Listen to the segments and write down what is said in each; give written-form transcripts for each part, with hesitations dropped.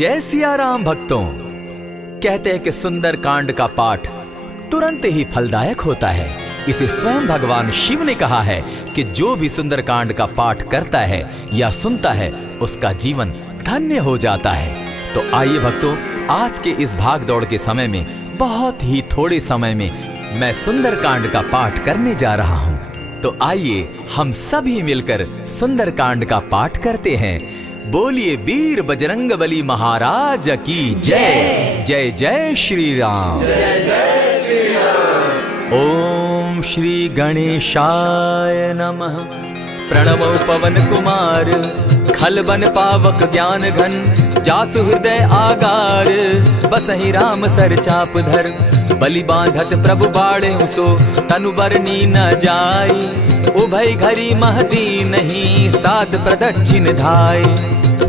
जय सिया राम भक्तों। कहते हैं कि सुंदर कांड का पाठ तुरंत ही फलदायक होता है। इसे स्वयं भगवान शिव ने कहा है कि जो भी सुंदर कांड का पाठ करता है या सुनता है उसका जीवन धन्य हो जाता है। तो आइए भक्तों, आज के इस भाग दौड़ के समय में बहुत ही थोड़े समय में मैं सुंदर कांड का पाठ करने जा रहा हूँ। तो आइए हम सभी मिलकर सुंदर कांड का पाठ करते हैं। बोलिए वीर बजरंगबली महाराज की जय। जय जय श्री राम। जय जय श्री राम। ओम श्री गणेशाय नमः। प्रणवो पवन कुमार खलबन पावक ज्ञान घन जासु हृदय आगार बसहि राम सर चाप धर बलि बांधत प्रभु बाड़े सो तनु बरनी न जाई उभय घरी महती नहीं साध प्रदक्षिण धाय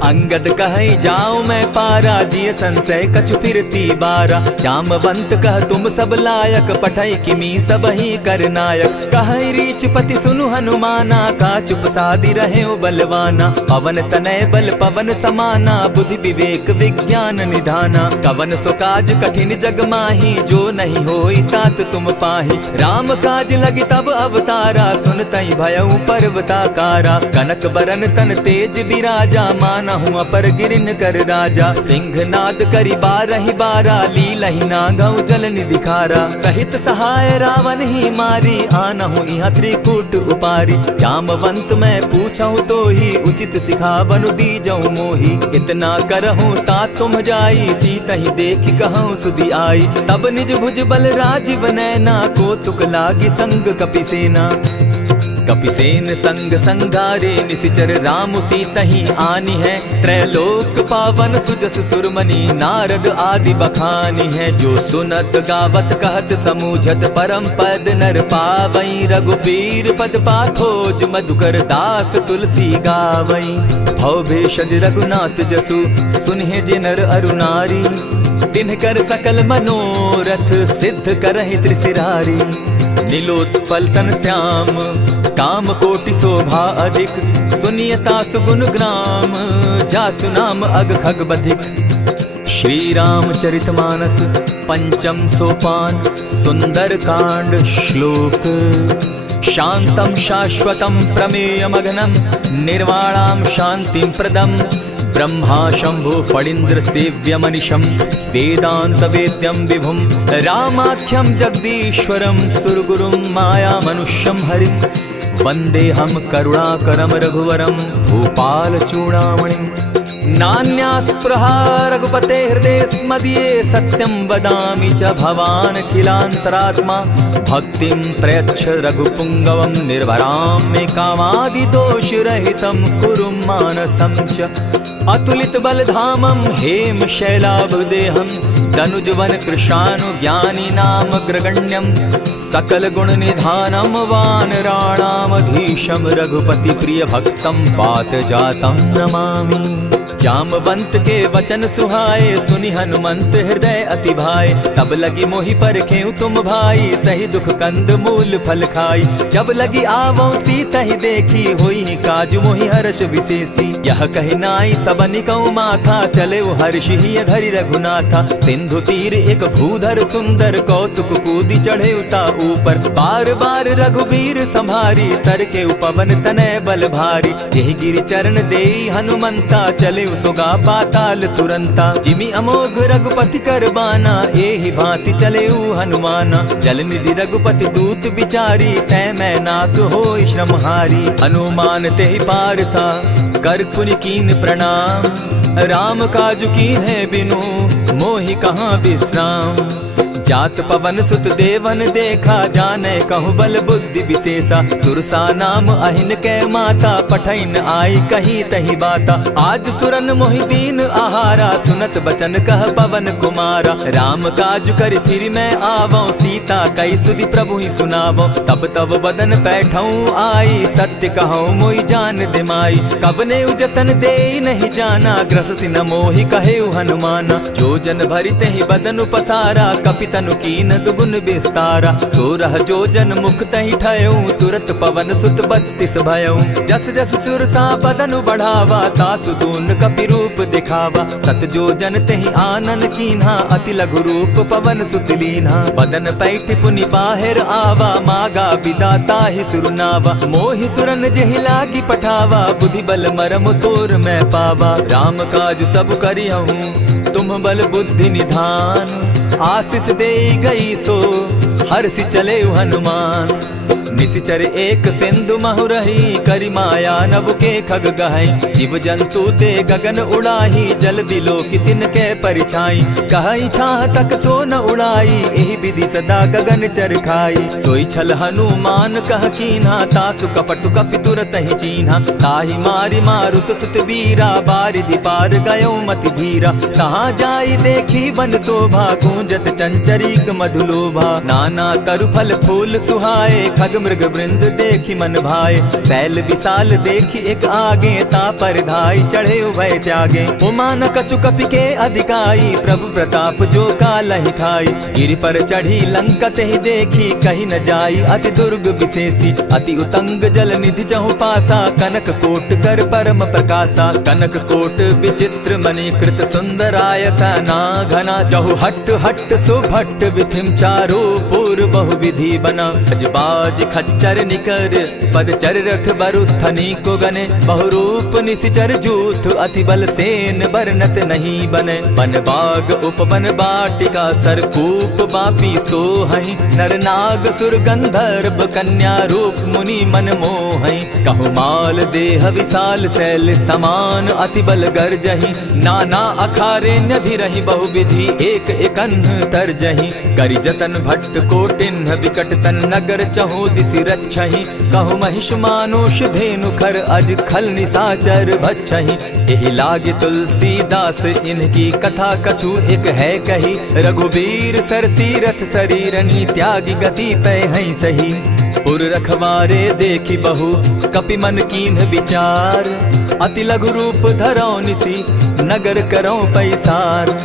अंगद कहे जाऊं मैं पारा जिय संशय कछु फिरती बारा जामवंत कह तुम सब लायक पठै किमी सब ही कर नायक कहे रीच पति सुनु हनुमाना का चुप सादी रहे बलवाना पवन तनय बल पवन समाना बुद्धि विवेक विज्ञान निधाना कवन सो काज कठिन जग माही जो नहीं होई तात तुम पाही राम काज लगी तब अवतारा सुनतई भयउ पर्वताकारा कनक बरन तन तेज बिराजा माना हूँ अपर गिरिन कर राजा सिंह नाद करी बारहि बारा लीलहि नागौ जल निधिखारा सहित सहाय रावण ही मारी आना हूँ यहाँ त्रिकूट उपारी जामवंत मैं पूछूं तो ही उचित सिखावनु दीजऊ मोही इतना करहूँ ता तुम जाई सीता ही देखी कहूँ सुधी आई तब निज भुज बल राजीव नैना को तुक लागी संग कपिसेना कपिसेन संग संगारे निसिचर राम सीता ही आनी है त्रैलोक पावन सुजस सुरमणि नारद आदि बखानी है जो सुनत गावत कहत समूझत परम पद नर पावई रघुबीर पद पाखोज मधुकर दास तुलसी गावई भव भेषज रघुनाथ जसु सुनहि जे नर अरुनारी तिनकर सकल मनोरथ सिद्ध करहि त्रिशिरारी नीलोत्पल तन श्याम काम कोटि शोभा अधिक सुनियता सुगुण ग्राम जासु नाम अग खग बधिक। श्री रामचरितमानस पंचम सोपान सुंदर कांड श्लोक शांतम शाश्वतम प्रमेयमघनम निर्वाणाम शांतिम प्रदम ब्रह्मा शंभु फणीन्द्र सेव्य मनिशम वेदांत वेद्यम विभुम रामाख्यम जगदीश्वरम सुरगुरुम माया मनुष्यम हरिम वंदे हम करुणाकरम रघुवरम भूपाल चूड़ामणिम नान्यास्पृहा रघुपते हृदय स्मदीये सत्यं वदामि च भवान् खिलान्तरात्मा भक्तिं प्रयच्छ रघुपुङ्गवं निर्भरां मे कामादिदोषरहितं कुरु मानसं च अतुलित बलधामं हेम शैलाभदेहं दनुजवन कृशानु ज्ञानी नाम ग्रगण्यं सकल गुण निधानं वानराणामधीशं रघुपति प्रिय भक्तं पात जातं नमामि। जामवंत के वचन सुहाए सुनि हनुमंत हृदय अति भाए तब लगी मोहि परखेउ तुम भाई सही दुख कंद मूल फल खाई जब लगी आवो सीता ही देखी होई काज मोहि हर्ष विशेषी यह कहि नाई सबनि कौ माथा चले वो हर्ष ही धरि रघुनाथा सिंधु तीर एक भूधर सुंदर कौतुक कूदी चढ़े उता ऊपर बार बार रघुबीर संभारी तर के उपवन तनय बल भारी यही गिरि चरण देई हनुमंता चले सोगा पाताल तुरंता जिमि अमोघ रघुपति कर बाना एहि भांति चले हनुमाना जल निधि रघुपति दूत बिचारी तै मैं नाथ होई श्रमहारी हनुमान तेहि पारसा कर पुनि कीन प्रणाम राम काज कीन है बिनु मोहि कहाँ विश्राम जात पवन सुत देवन देखा जाने कहु बल बुद्धि विशेषा सुरसा नाम अहिन कै माता पठैन आई कहीं तही बाता आज सुरन मोहि दीन आहारा सुनत बचन कह पवन कुमारा राम काज कर फिर मैं आवो सीता कई सुधि प्रभु ही सुनावो तब तब बदन बैठऊं आई सत्य कहूँ मोहि जान दिमाई कबने उजतन दे नहीं जाना ग्रस सिन मोहि कहे हनुमाना जो जन भरित ही बदन पसारा कपित तनु कीन दुगुन विस्तारा। 16 जोजन मुख तहि ठयऊ तुरत पवन सुत 32 भयऊ। जस जस सुरसा बदनु बढ़ावा तासु दून कपि रूप दिखावा। 7 जोजन तहि आनन कीन्हा अति लघु रूप पवन सुत लीन्हा। बदन पैठ पुनि बाहिर आवा मागा विदाता ही सुरनावा। मोहि सुरन जेहि लागी पठावा बुद्धि बल मरम तोर मैं पावा। राम काज सब करिहूँ तुम बल बुद्धि निधान। आशीष दे गई सो हर्षि चले हनुमान। निशिचर एक सिंधु महु रही करि माया नभ के खग गहई। जीव जंतु ते गगन उड़ाही जल बिलो की तिनके परिछाई। कहई छाह तक सो न उड़ाई एहि विधि सदा गगन चर खाई। सोई छल हनुमान कह कीन्हा तासु कपटु कपि तुरत ही चीन्हा। ताहि मारि मारुत सुत वीरा बारिधि पार गयो मति धीरा। कहाँ जाई देखी वन शोभा गूंजत चंचरीक मधुलोभा। नाना तरु फल फूल सुहाए खग मृग वृंद देखी मन भाए। सैल विशाल देखी एक आगे ता पर धाई चढ़े भय त्यागे। उमान कछु कपि के अधिकाई प्रभु प्रताप जो कालहि खाई। गिरि पर चढ़ी लंका तेहि देखी कहीं न जाई अति दुर्ग विशेषी। अति उतंग जल निधि चहु पासा कनक कोट कर परम प्रकाशा। कनक कोट विचित्र मणिकृत सुंदरायता ना घना। जहु हट हट सुभट विधिम चारो पूर्व बहु विधि बना। अजबाज खच्चर निकर पदचर रथ बरुथनी को गने। बहुरूप निशिचर जूथ अति बल सेन बरनत नहीं बने। बन बाग उपवन बाटिका सरकूप बापी सोहई। नर नाग सुर गंधर्व कन्या रूप मुनि मन मोहई। कहु माल देह विशाल शैल समान अति बल गर्जही। नाना अखारे न्यधिरहि बहुविधि एक एकन्ह तरजही। करि जतन भट्ट कोटिन्ह विकट तन नगर चहु दिसि रक्षहि। कहु महिष मानुष धेनु खर अज खल निसाचर भक्षहि। एहि लागे तुलसीदास इनकी कथा कछु एक है कही। रघुबीर सर तीरथ शरीरनी त्यागी गति पै हई सही। पुर रखवारे देखी बहु कपि मन कीन्ह विचार। अति लघु रूप धरौ निसी नगर करौ पैसार।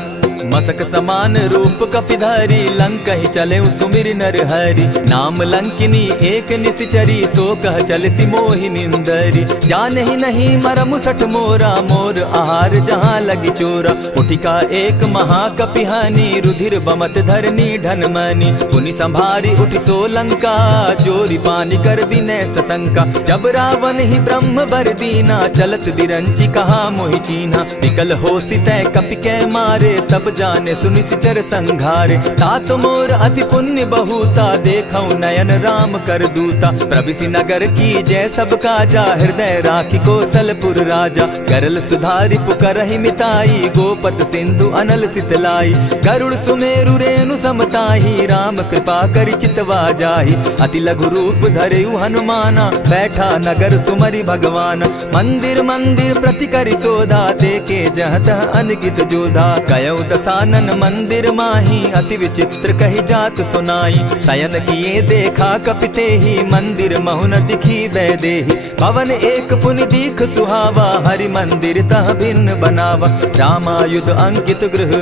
मसक समान रूप कपिधारी लंक ही चले सुमिर नर हरि। नाम लंकिनी एक निशिचरी सो कह चल सी मोहि निंदरी। जान ही नहीं मरम सठ मोरा मोर आहार जहाँ लगी चोरा। उठिका एक महाकपिहानी रुधिर बमत धरनी ढनमनी। पुनि संभारी उठि सो लंका जोरी पानी कर बिनै सशंका। जब रावण ही ब्रह्म बर दीना चलत बिरंची कहा मोहि चीन्हा। निकल हो सितै कपि कै मारे तब जाने सुनिशिचर संघारे। तात मोर अति पुण्य बहुता देखौ नयन राम कर दूता। प्रविशि नगर की जय सब काजा हृदय राखी कौशलपुर राजा। करल सुधारि पुकरहि मिताई गोपत सिंधु अनल सितलाई। गरुड़ सुमेरु रेणु समताही राम कृपा करि चितवा जाहि। अति लघु रूप धरेउ हनुमाना बैठा नगर सुमरि भगवान। मंदिर मंदिर प्रति करि सोधा देखे जह तह अनगित जोधा। कयौ दसानन मंदिर माही अति विचित्र कही जात सुनाई। शयन किए देखा कपिते ही मंदिर महुन दिखी वैदेही। भवन एक पुनि दीख सुहावा हरि मंदिर तह भिन्न बनावा। रामायुध अंकित गृह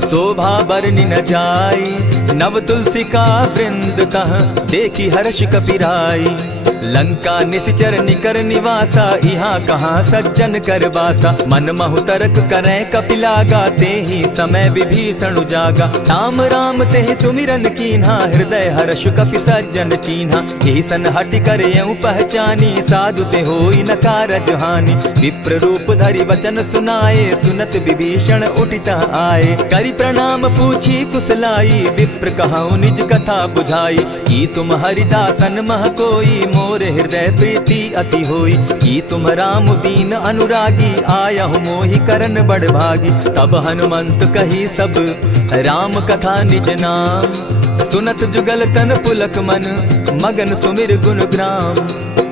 शोभा बरनि न जाई। नव तुलसी का वृंद तह देखी हर्ष कपिराई। लंका निशिचर निकर निवासा यहाँ कहाँ सज्जन कर बासा। मन महु तरक करें कपिलागा ते ही समय विभीषण जागा। राम राम ते सुमिरन कीन्हा हृदय हर्ष कपि सज्जन चीन्हा। यही सन हटि कर यूं पहचानी साधु ते होई न कारज हानि। विप्र रूप धरि वचन सुनाए सुनत विभीषण उठित आए। करि प्रणाम पूछी कुशलाई विप्र कहौ निज कथा बुझाई। की तुम हरिदासन मह कोई मोर हृदय प्रीति अति होई। की तुम राम दीन अनुरागी आयहु मोहि करन बड़ भागी। तब हनुमंत कही सब राम कथा निज नाम। सुनत जुगल तन पुलक मन मगन सुमिर गुण ग्राम।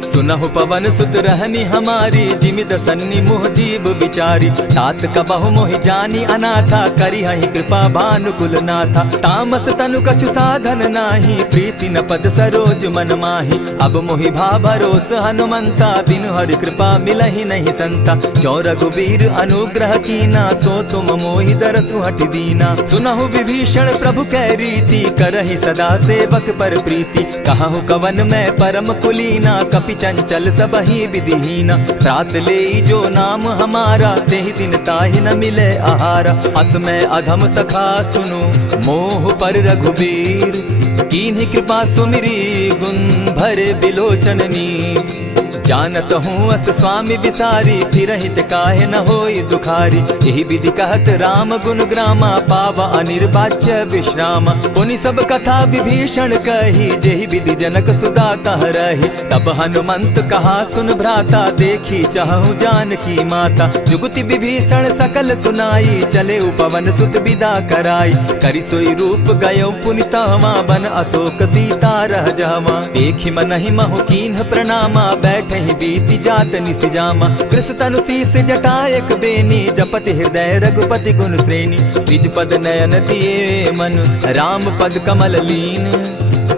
सुनहु पवन सुत रहनी हमारी, जिमि दसन्नी मुह जीव बिचारी। तात कबहु मोहि जानी अनाथा, करी हहि कृपा भानुकुल नाथा। तामस तनु कछु साधन नाही, प्रीति न पद सरोज मन माही। अब मोहि भा भरोस हनुमंता, बिनु हरि कृपा मिलहि नहीं संता। जो रघुबीर अनुग्रह कीना, सो तुम मोहि दरसु हटि दीना। सुनहु विभीषण प्रभु कै रीति, करहि सदा सेवक पर प्रीति। कहु कवन मैं परम कुलीना, कपि चंचल सबहि विधिहीना। रात ले जो नाम हमारा, तेहि दिन ताहि न मिले आहारा। अस मैं अधम सखा सुनु, मोह पर रघुबीर। कीन्ही कृपा सुमिरी, गुण भरे बिलोचन नीर। जानत हूँ अस स्वामी बिसारी, फिरहित काहे न होई दुखारी। यही विधि कहत राम गुण ग्रामा, पावा अनिर्वाच्य विश्रामा। पुनि सब कथा विभीषण कही, जेहि विधि जनक सुदा तह रही। तब हनुमंत कहा सुन भ्राता, देखी चाहूँ जानकी माता। जुगति विभीषण सकल सुनाई, चले पवन सुत विदा कराई। करि सोई रूप गयो पुनि तहवा, बन अशोक सीता रह जावा। देखी मनहि महु कीन्ह प्रणामा, बैठ बीती जात निसिजामा। कृष तनु शीस जटायक बेनी, जपति हृदय रघुपति गुण श्रेणी। निज पद नयन दिए मन, राम पद कमल लीन।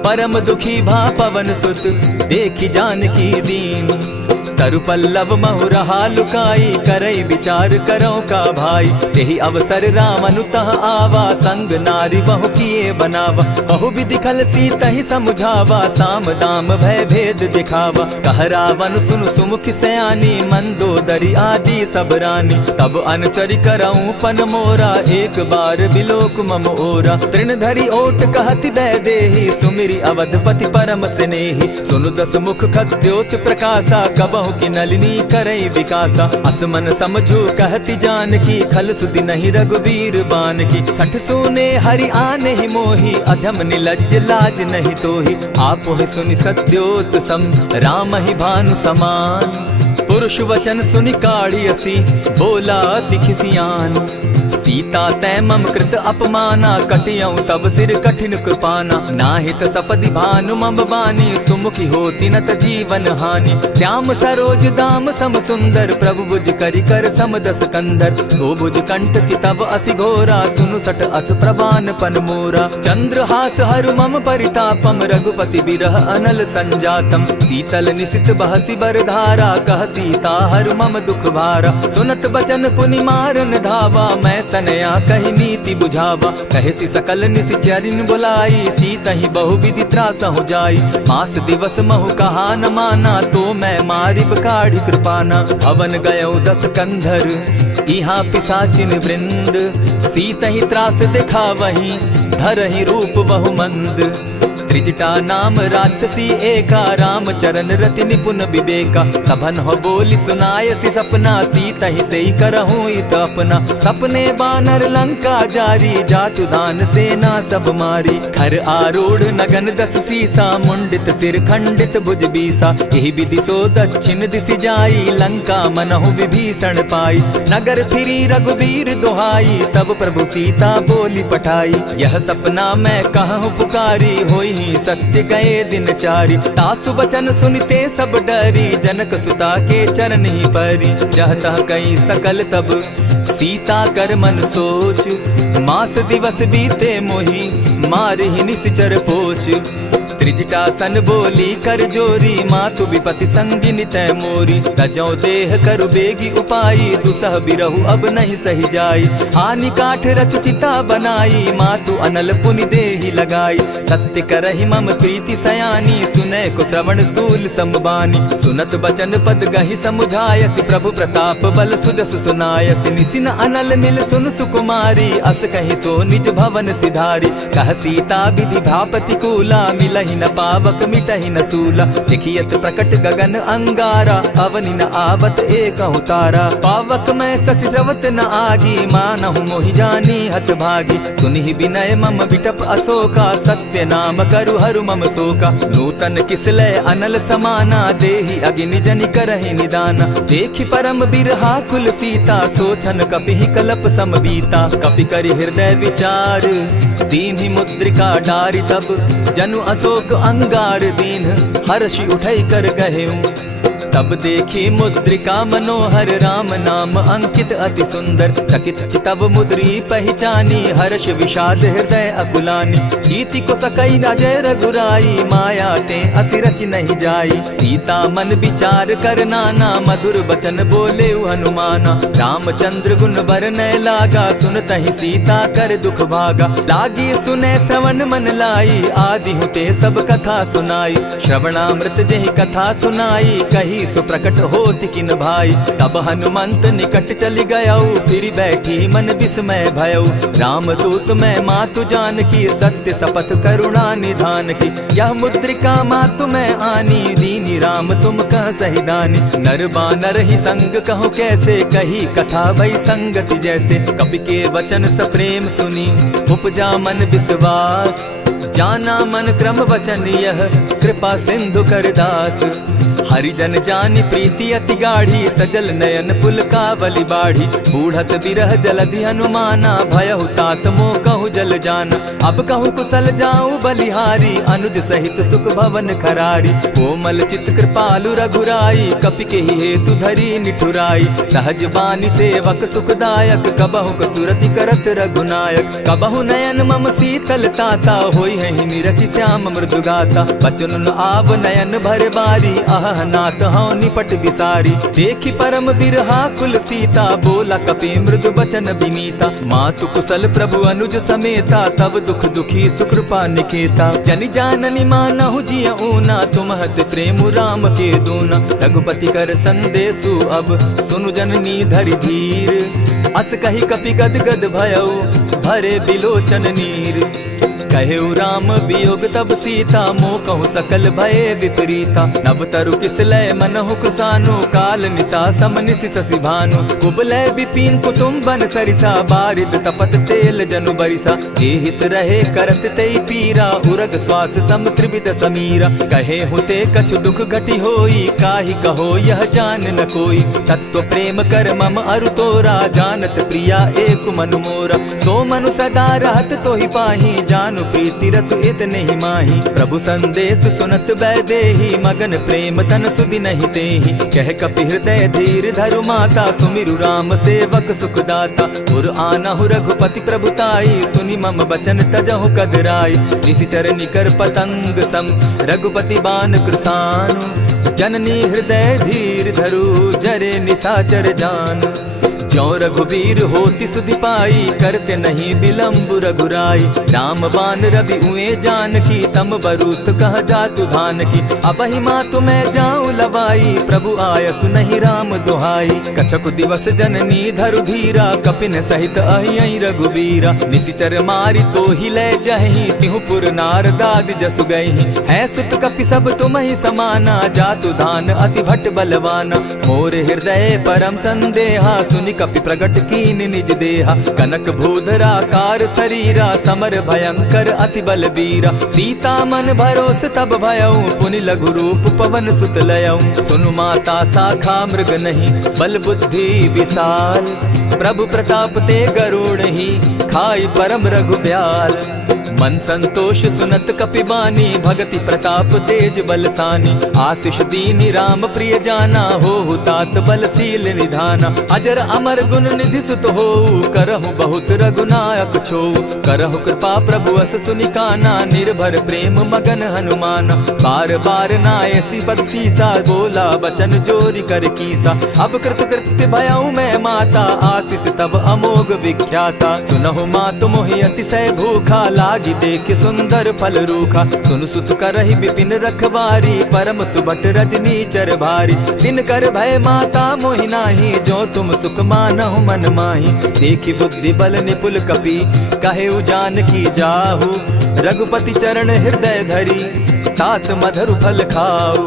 परम दुखी भा पवन सुत, देखी जानकी दीन। तरु पल्लव महु रहा लुकाई, करई विचार करो का भाई। यही अवसर राम अनुतः आवा, संग नारी बहु किए बनावा। बहु विधि खल सीतहि समुझावा, साम दाम भय भेद दिखावा। कह रावण सुन सुमुख सयानी, मंदोदरी आदि सब रानी। तब अनुचरि करऊं पन मोरा, एक बार बिलोक मम ओरा। तृण धरि ओट कहति दय देहि, सुमिरि अवधपति परम स्नेही। सुनु दस मुख खद्योत प्रकाशा, कबहु की नलिनी करई विकासा। असमन समझो कहती जानकी, खल सुधि नहीं रघुबीर बान की। सठ सोने हरि आने ही मोही, अधम निलज्ज लाज नहीं तोही। आप ही सुनि सत्योत सम, राम ही भानु समान। पुरुष वचन सुनि काढ़ियसी, बोला अति खिसियान। सीता तै मम कृत अपमाना, कटियऊं तब सिर कठिन कृपाना। नाहित सपदि भानु मम बानी, सुमुखी होती नत जीवन हानि। श्याम सरोज दाम सम सुंदर, प्रभु भुज करि कर सम दस कंधर। सो भुज कंठ की तब असि घोरा, सुनु सट अस प्रवान पन मोरा। चंद्रहास हरु मम परितापम, रघुपति बिरह अनल संजातम। शीतल निशित बहसी बरधारा, कह सीता हरु मम दुख भारा। सुनत बचन पुनि मारन धावा, मैं तनया कही नीति बुझावा। कहे सी सकल निशिचरिन बुलाई, सीतहि बहु विधि त्रास हो जाई। मास दिवस महु कहा न माना, तो मैं मारिब काढ़ी कृपाना। भवन गयो दस कंधर, इहाँ पिशाचिन वृंद। सीतहि त्रास दिखावहि, धरहि रूप बहु मंद। त्रिजटा नाम राक्षसी एका, राम चरण रति निपुण विवेका। सभन हो बोली सुनायसी सपना, सीतहि सेई करहूँ इत अपना। सपने बानर लंका जारी, जातु दान सेना सब मारी। खर आरूढ़ नगन दस सीसा, मुंडित सिर खंडित भुज बीसा। यही विधि सो दक्षिण दिशि जाई, लंका मनहु विभीषण पाई। नगर फिरी रघुबीर दुहाई, तब प्रभु सीता बोली पठाई। यह सपना मैं कहूँ पुकारी, होई सत्य गए दिन चारि। तासु बचन सुनते सब डरी, जनक सुता के चरण ही परी। जहता कई सकल तब सीता कर मन सोच, मास दिवस बीते मोही, मारहि निश्चर पोच। त्रिजटा सन बोली कर जोरी, मातु विपति संगिनी तै मोरी। तजौ देह करु बेगी उपाई, दुसह बिरहु अब नहीं सही जाई। हानि काठ रचु चिता बनाई, मातु अनल पुनि देहि लगाई। सत्य करहि मम प्रीति सयानी, सुनै को श्रवण सूल समबानी। सुनत बचन पद गहि समुझायसि, प्रभु प्रताप बल सुजस सुनायसि। निसिन अनल मिल सुन सुकुमारी, अस कहि सो निज भवन सिधारी। कह सीता विधि भापति कूला, मिलहि न पावक मिटहि न सूला। देखियत प्रकट गगन अंगारा, अवनि न आवत एक तारा। पावक मैं शशि स्रवत न आगी, मानहु मोहि जानी हत भागी। सुनिहि विनय मम बिटप अशोका, सत्य नाम करु हरु मम शोका। नूतन किसलय अनल समाना, देहि अगिनि जनि करहि निदाना। देखि परम बिरहा कुल सीता, सोचन कपिहि कलप समबीता। कपि करि हृदय विचार, दीन्हि मुद्रिका डारि तब, जनु अशोक एक अंगार दीन हर्षि उठई कर गहेऊ। तब देखी मुद्रिका मनोहर राम नाम अंकित अति सुंदर। चकित चितव मुद्री पहचानी हर्ष विषाद हृदय अकुलानी। जीति को सकई न जय रघुराई माया ते असि रचि नहीं जाई। सीता मन विचार कर नाना मधुर बचन बोले हनुमाना। रामचंद्र गुण बरनय लागा सुनतहि सीता कर दुख भागा। लागी सुने श्रवण मन लाई आदि हुते सब कथा सुनाई। श्रवणामृत जहि कथा सुनाई कही सुप्रकट होति किन भाई। तब हनुमंत निकट चली गयऊ फिर बैठी मन विस्मय भयऊ। रामदूत मैं मातु जानकी सत्य शपथ करुणा निधान की। यह मुद्रिका मातु मैं आनी दीनी राम तुम कह सही दानी। नर बानर ही संग कहूँ कैसे कही कथा भई संगति जैसे। कपि के वचन सप्रेम सुनी उपजा मन विश्वास। जाना मन क्रम वचन यह कृपा सिंधु कर दास। हरिजन जानी प्रीति अति गाढ़ी सजल नयन पुलकावली बाढ़ी। बूढ़त बिरह जलधि हनुमाना भयहु तात मोह कहु जल जाना। अब कहूँ कुशल जाऊँ बलिहारी अनुज सहित सुख भवन खरारी। कोमल चित कृपालु रघुराई कपि के ही हेतु धरी निठुराई। सहज बानी सेवक सुखदायक कबहु कसुरति करत रघुनायक। कबहु नयन मम शीतल ताता होई है निरखि श्याम मृदु गाता। बचन आब नयन भर बारी आह नाथ हौ निपट विसारी। देखी परम बिरहा कुल सीता बोला कपि मृदु बचन विनीता। मातु कुशल प्रभु अनुज समेता तब दुख दुखी सुकृपा निकेता। जनि जाननी मानहु जिय ऊना तुमहत प्रेम राम के दूना। रघुपति कर संदेशु अब सुनु जननी धरि धीर। अस कही कपि गद गद भयऊ भरे बिलोचन नीर। कहेउ राम वियोग तब सीता मोह कहूँ सकल भय विपरीता। नव तरु किसलय मनहु कृसानु काल निशा समनिशि शशि भानु। कुबलय विपिन कुटुम्बन सरिसा बारिद तपत तेल जनु बरिसा। जे हित रहे करत तेई पीरा उरग श्वास सम त्रिविध समीरा। कहे हुते कछु दुख घटी होई काहि कहो यह जान न कोई। तत्व प्रेम कर मम अरु तोरा जानत प्रिया एक मनु मोरा। सो मनु सदा रहत तोहि पाही जान प्रीति रसु इतने ही माही। प्रभु संदेश सुनत बैदेही मगन प्रेम तन सुधि नहीं तेहि। कह कपि हृदय धीर धरु माता सुमिरु राम सेवक सुखदाता। उर आनहु रघुपति प्रभुताई सुनि मम बचन तजहु कदराई। निशिचर निकर पतंग सम रघुपति बान कृसानु। जननी हृदय धीर धरु जरे निशाचर जान। ज्यों रघुवीर होति सुधि पाई करते नहीं विलम्ब रघुराई। राम बान रवि उए जानकी तम बरूत कह जातु धान की। अबहि मातु मैं जाऊं लवाई प्रभु आयसु नहीं राम दुहाई। कछक दिवस जननी धरु धीरा कपिन सहित अहियहि रघुवीरा। निशिचर मारी तो ही ले जहि तिहु पुर नारदाद जसु गई। है सुत कपि सब तुमहि समाना जातु धान अति भट बलवाना। मोर हृदय परम संदेहा सुनि कपि प्रगट कीन निज देहा। कनक भूधरा कार शरीरा समर भयंकर अति बलबीरा। सीता मन भरोस तब भयऊ पुनि लघु रूप पवन सुत लयऊ। सुनु माता शाखा मृग नहीं बल बुद्धि विशाल। प्रभु प्रताप ते गरुड़ ही खाई परम रघुब्याल। मन संतोष सुनत कपि बानी भगति प्रताप तेज बलसानी। आशीष दीनी राम प्रिय जाना हो तात बलशील निधाना। अजर अमर गुण निधि सुत हो करहु बहुत रघुनायक छो। करहु कृपा प्रभु अस सुनिकाना निर्भर प्रेम मगन हनुमाना। बार बार नायसी बदसीसा बोला बचन जोरी कर कीसा। अब कृत कृत्य भयऊ मैं माता आशीष तब अमोघ विख्याता। सुनहु मातु मोहि अतिशय भूखा लागी देख सुंदर फल रूखा। सुन सुत करहि विपिन रखवारी परम सुबट रजनी चर भारी। दिन कर भय माता मोहि नाही जो तुम सुख मानहु मन माही। देखी बुद्धि बल निपुल कपि कहेउ जानकी जाहु। रघुपति चरण हृदय धरी तात मधुर फल खाऊ।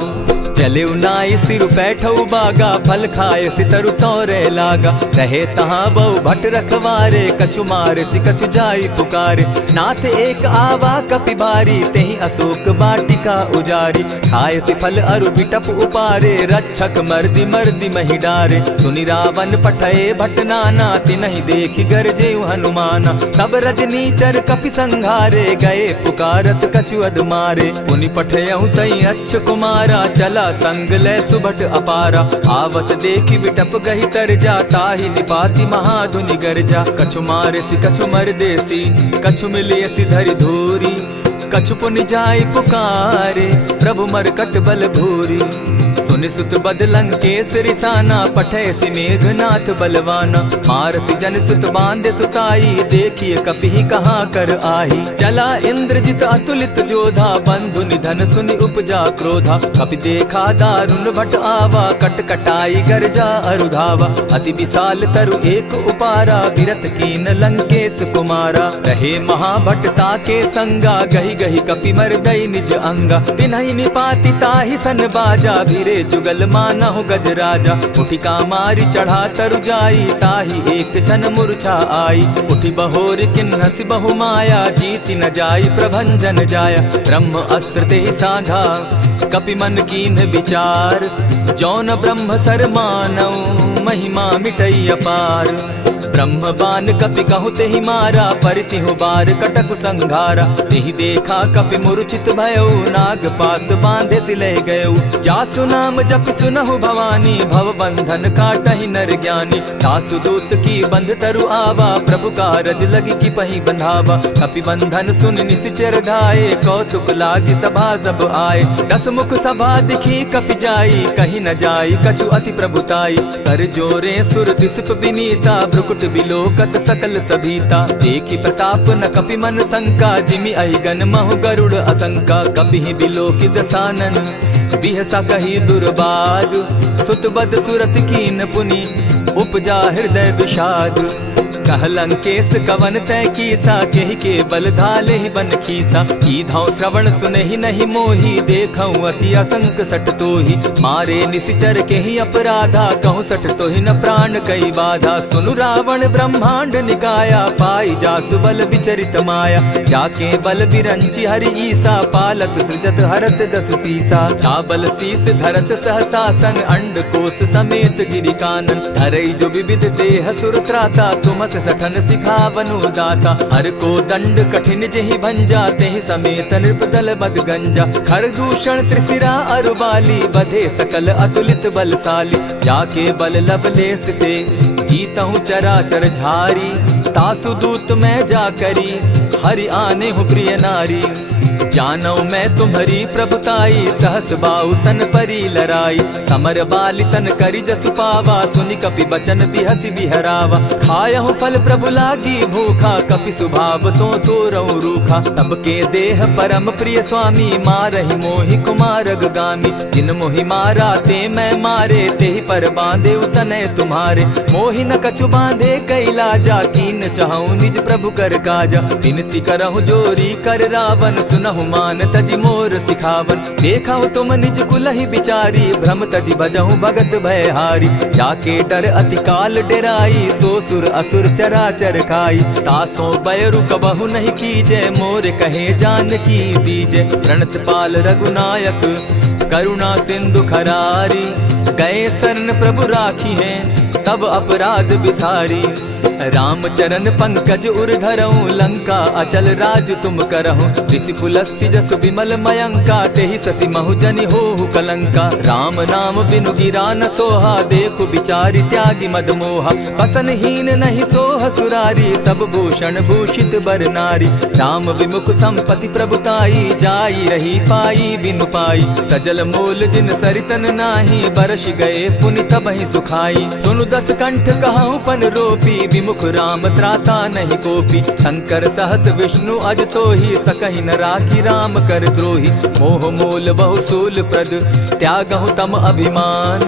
चले नाई सिर बैठऊ बागा, फल खाए सितरु तौरे लागा। रहे तहाँ बहु भट रखवारे, कछु मारे सि कछु जाई पुकारे। नाथ एक आवा कपि बारी, तेहि अशोक बाटिका उजारी। खाए सि फल अरु बिटप उपारे, रक्षक मर्दि मर्दि महि डारे। सुनि रावण पठए भट नाना, तिनहि देखि गरजे हनुमाना। सब रजनीचर कपि संघारे, गए पुकारत कछु अध मारे। पुनि पठयउ तई अच्छ कुमारा, चला संग लै सुभट अपारा। आवत देखि बिटप गहि तर जा, ताहि निपाति महाधुनि गर्जा। कछु मारे सि कछु मरदेसी, कछु मिलिय सि धरि धूरी। कछु पुनि जाई पुकारे, प्रभु मरकट बल भूरी। सुनि सुत बद लंकेश रिसाना, पठय सि मेघनाथ बलवाना। मारसि जन सुत बांधे सुताई, देखिए कपि कहाँ कर आही। चला इंद्रजित अतुलित जोधा, बंधु निधन सुनि उपजा क्रोधा। कपि देखा दारुण भट आवा, कट कटाई गर्जा अरुधावा। अति विशाल तरु एक उपारा, विरत कीन लंकेश कुमारा। रहे महाभट ताके संगा, गही गही कपि मरदई निज अंगा। तिन्हि निपाति ताहि सन बाजा, भिरे जुगल मानहु गजराजा। उठिका मारी चढ़ा तरु जाई, ताहि एक क्षण मूर्छा आई। उठि बहोर किन्हसि बहु माया, जीति न जाई प्रभंजन जाया। ब्रह्म अस्त्र तेहि साधा, कपि मन कीन्ह विचार। जौन ब्रह्म सर मानऊ, महिमा मिटई अपार। ब्रह्म बान कपि कहु तेहि मारा, परितिहु बार कटकु संघारा। तेहि देखा कपि मूर्छित भयउ, नाग पास बांधे सिलह गयउ। जासु नाम जपि सुनहु भवानी, भव बंधन काटहि नर ज्ञानी। तासु दूत की बंध तरु आवा, प्रभु कारज लगी की पहि बंधावा। कपि बंधन सुन निसिचर धाये, कौतुक लागी सभा सब आए। दस मुख सभा दिखी कपि जाई, कहीं न जाई कछु अति प्रभुताई। कर जोरे सुर दिसप विनीता, भ्रुकुट बिलोकत सकल सभीता। देखी प्रताप न कपि मन शंका, जिमि अहिगन महु गरुड़ असंका। कपि बिलोकि दसानन, बिहसा कही दुर्बाद। सुत बद सुरत कीन पुनि, उपजा हृदय विषाद। कह लंकेश कवन तय कीसा, केहि के बल धाले ही बन खीसा। कीधौ श्रवण सुनहि नहीं मोही, देखऊं अति असंक सट तोही। मारे निसिचर केहि अपराधा, कहूँ सट तोहि न प्राण कई बाधा। सुनु रावण ब्रह्मांड निकाया, पाई जासु बल विचरित माया। जाके बल बिरंचि हरि ईसा, पालत सृजत हरत दस सीसा। चाबल शीस धरत सहसासन, अंड कोश समेत गिरि कानन। धरई जो विविध देह सुर त्राता, तुमस सठन सिखावनु दाता। हर को दंड कठिन जेहि भंजा, तेहि समेत नृपदल बद गंजा। खर दूषण त्रिशिरा अरुबाली, बधे सकल अतुलित बलशाली। जाके बल लवलेस ते, जीतहु चराचर झारी। तासु दूत मैं जा करी, हरि आने हूँ प्रिय नारी। जानौ मैं तुम्हारी प्रभुताई, सहस बाहु सन परी लराई। समर बाली सन करि जसु पावा, सुनि कपि बचन बिहसि बिहरावा। खायहु फल प्रभु लागी भूखा, कपि सुभाव तो तोरऊ रूखा। सबके देह परम प्रिय स्वामी, मारहि मोहि कुमारग गामी। जिन मोहि मारा ते मैं मारे, तेहि पर बांधे उतने तुम्हारे। मोहि न कछु बांधे कैलाजा, कीन चाहूं निज प्रभु कर काजा। विनती करहु जोरी कर रावण, सुनहु मान तजि मोर सिखावन। देखा तुम निज कुलहि बिचारी, भ्रम तजि भजहु भगत भयहारी। जाके डर अति काल डेराई, सो सुर असुर चराचर खाई। तासो बैरु कबहु नहीं कीजे, मोर कहे जानकी दीजे। प्रणत पाल रघुनायक, करुणा सिंधु खरारी। गए शरण प्रभु राखी हैं, तब अपराध बिसारी। राम चरण पंकज उर धरऊं, लंका अचल राज तुम करहूं। ऋषि पुलस्ति जसु विमल मयंका, तेहि ससि महु जनि होहु कलंका। राम नाम बिनु गिरा न सोहा, देखु बिचारी त्यागी मद मोहा। बसनहीन नहीं सोह सुरारी, सब भूषण भूषित बर नारी। राम विमुख संपति प्रभुताई, जाई रही पाई बिनु पाई। सजल मोल जिन सरितन नाही, बरस गए पुनि तबहि सुखाई। सुनु दस कंठ कहूं पन रोपी, विमुख राम त्राता नहीं कोपी। शंकर सहस विष्णु अज तो ही, सकहि न राखी राम कर द्रोही। मोह मोल बहु सूल प्रद, त्यागहु तम अभिमान।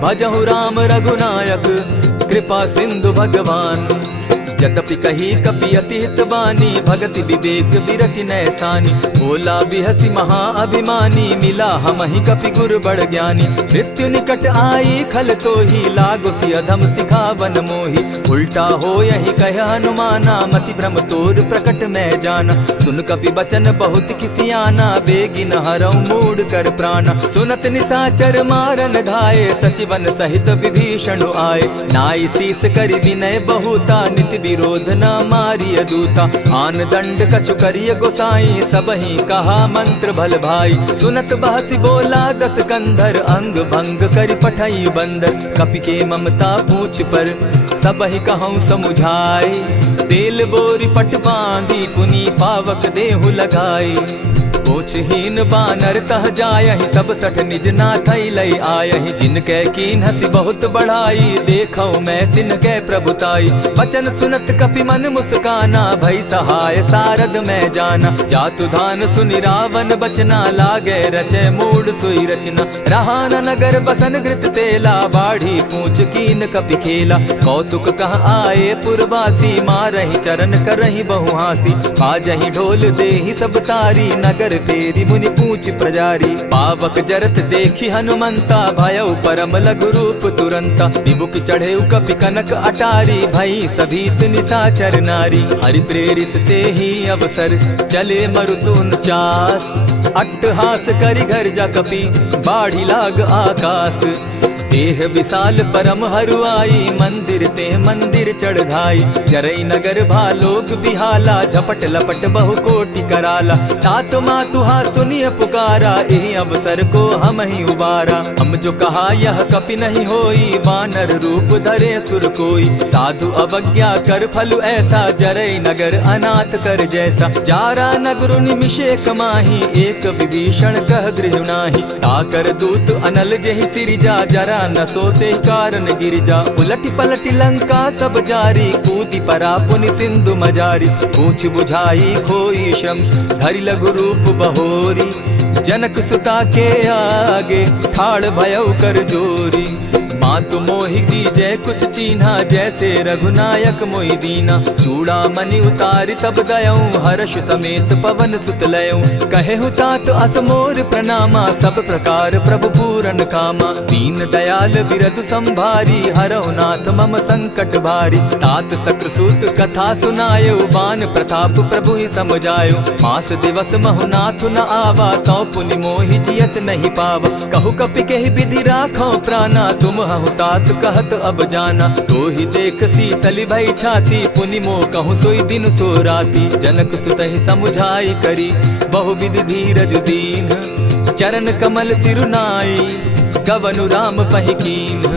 भजहु राम रघुनायक, कृपा सिंधु भगवान। जतपि कही कपि अति हितवानी, भगति विवेक विरति नैसानी। बोला बिहसी महाअभिमानी, मिला हमहि कपि गुर बड़ ज्ञानी। मृत्यु निकट आई खल तो ही, लागो सि अधम सिखावन मोही। उल्टा हो यही कह हनुमाना, मति भ्रम तोर प्रकट मैं जाना। सुन कपि बचन बहुत किसियाना, बेगिन हरऊ मूड कर प्राणा। सुनत निशाचर मारन धाये, सचिवन सहित विभीषण आए। नाई शीस करि विनय बहुता, नित विरोध न मारिय दूता। आन दंड कछु करिय गोसाई, सबहि कहा मंत्र भल भाई। सुनत बहसी बोला दस कंधर, अंग भंग करि पठई बंदर। कपि के ममता पूछ पर, सबहि कहूँ समुझाए। तेल बोरी पट बांधी, पुनि पावक देहु लगाई। पूछहीन बानर तह जायहि, तब सठ निज नाथई लई आयहि। जिनके कीन हसी बहुत बढ़ाई, देखौ मैं तिनके प्रभुताई। बचन सुनत कपि मन मुस्काना, भई सहाय सारद मैं जाना। जातु धान सुनि रावण बचना, लागे रचे मूड सोई रचना। रहा न नगर बसन घृत तेला, बाढ़ी पूछ कीन कपि खेला। कौतुक कह आए पुरवासी, मारहि चरण करहि बहुहासी। बाजहि ढोल देहि सब तारी, नगर तेरी मुनि पूछ प्रजारी। पावक जरत देखी हनुमंता, भयउ परम लघु रूप तुरंता। विमुख चढ़े कपि कनक अटारी, भई सभीत निशाचर नारी। हरि प्रेरित ते ही अवसर, चले मरुतु 49। अट्टहास करि घर जा कपि, बाढ़ी लाग आकाश। देह विशाल परम हरुआई, मंदिर ते मंदिर चढ़ाई। जरई नगर भालोक बिहाला, झपट लपट बहु कोटि कराला। तात मातुहा सुनिय पुकारा, एहि अवसर को हम ही उबारा। हम जो कहा यह कपि नहीं होई, वानर रूप धरे सुर कोई। साधु अवज्ञा कर फल ऐसा, जरई नगर अनाथ कर जैसा। जारा नगर निमिषे कमाही, एक विभीषण कह गृह नाही। ताकर दूत अनल जेहि सिरिजा, जरा न सोते कारण गिरिजा। उलटी पलटी लंका सब जारी, कूदी परा पुनि सिंधु मजारी। पूछ बुझाई खोई श्रम, धरि लघु रूप बहोरी। जनक सुता के आगे, ठाड़ भयउ कर जोरी। मातु मोहि दीजै कुछ चीन्हा, जैसे रघुनायक मोहि दीना। चूड़ा मणि उतारि तब दयऊं, हर्ष समेत पवन सुत लयऊं। कहेहु तात असमोर प्रणामा, सब प्रकार प्रभु पूरन कामा। दीन दयाल बिरधु संभारी, हरहु नाथ मम संकट भारी। तात सक्रसूत कथा सुनायो, बान प्रताप प्रभु ही समझायो। मास दिवस महु नाथ न आवा, तौ पुनि मोहि जियत नहीं पावा। कहु कपि केहि विधि राखो प्राणा, तुम हहु तात कहत अब जाना। तो ही देख शीतल भई छाती, पुनि मोह कहूँ सोई दिन सो राती। जनक सुतहि समुझाई करी, बहुविधि धीरज दीन। चरण कमल सिरुनाई, गवनु राम पहि कीन।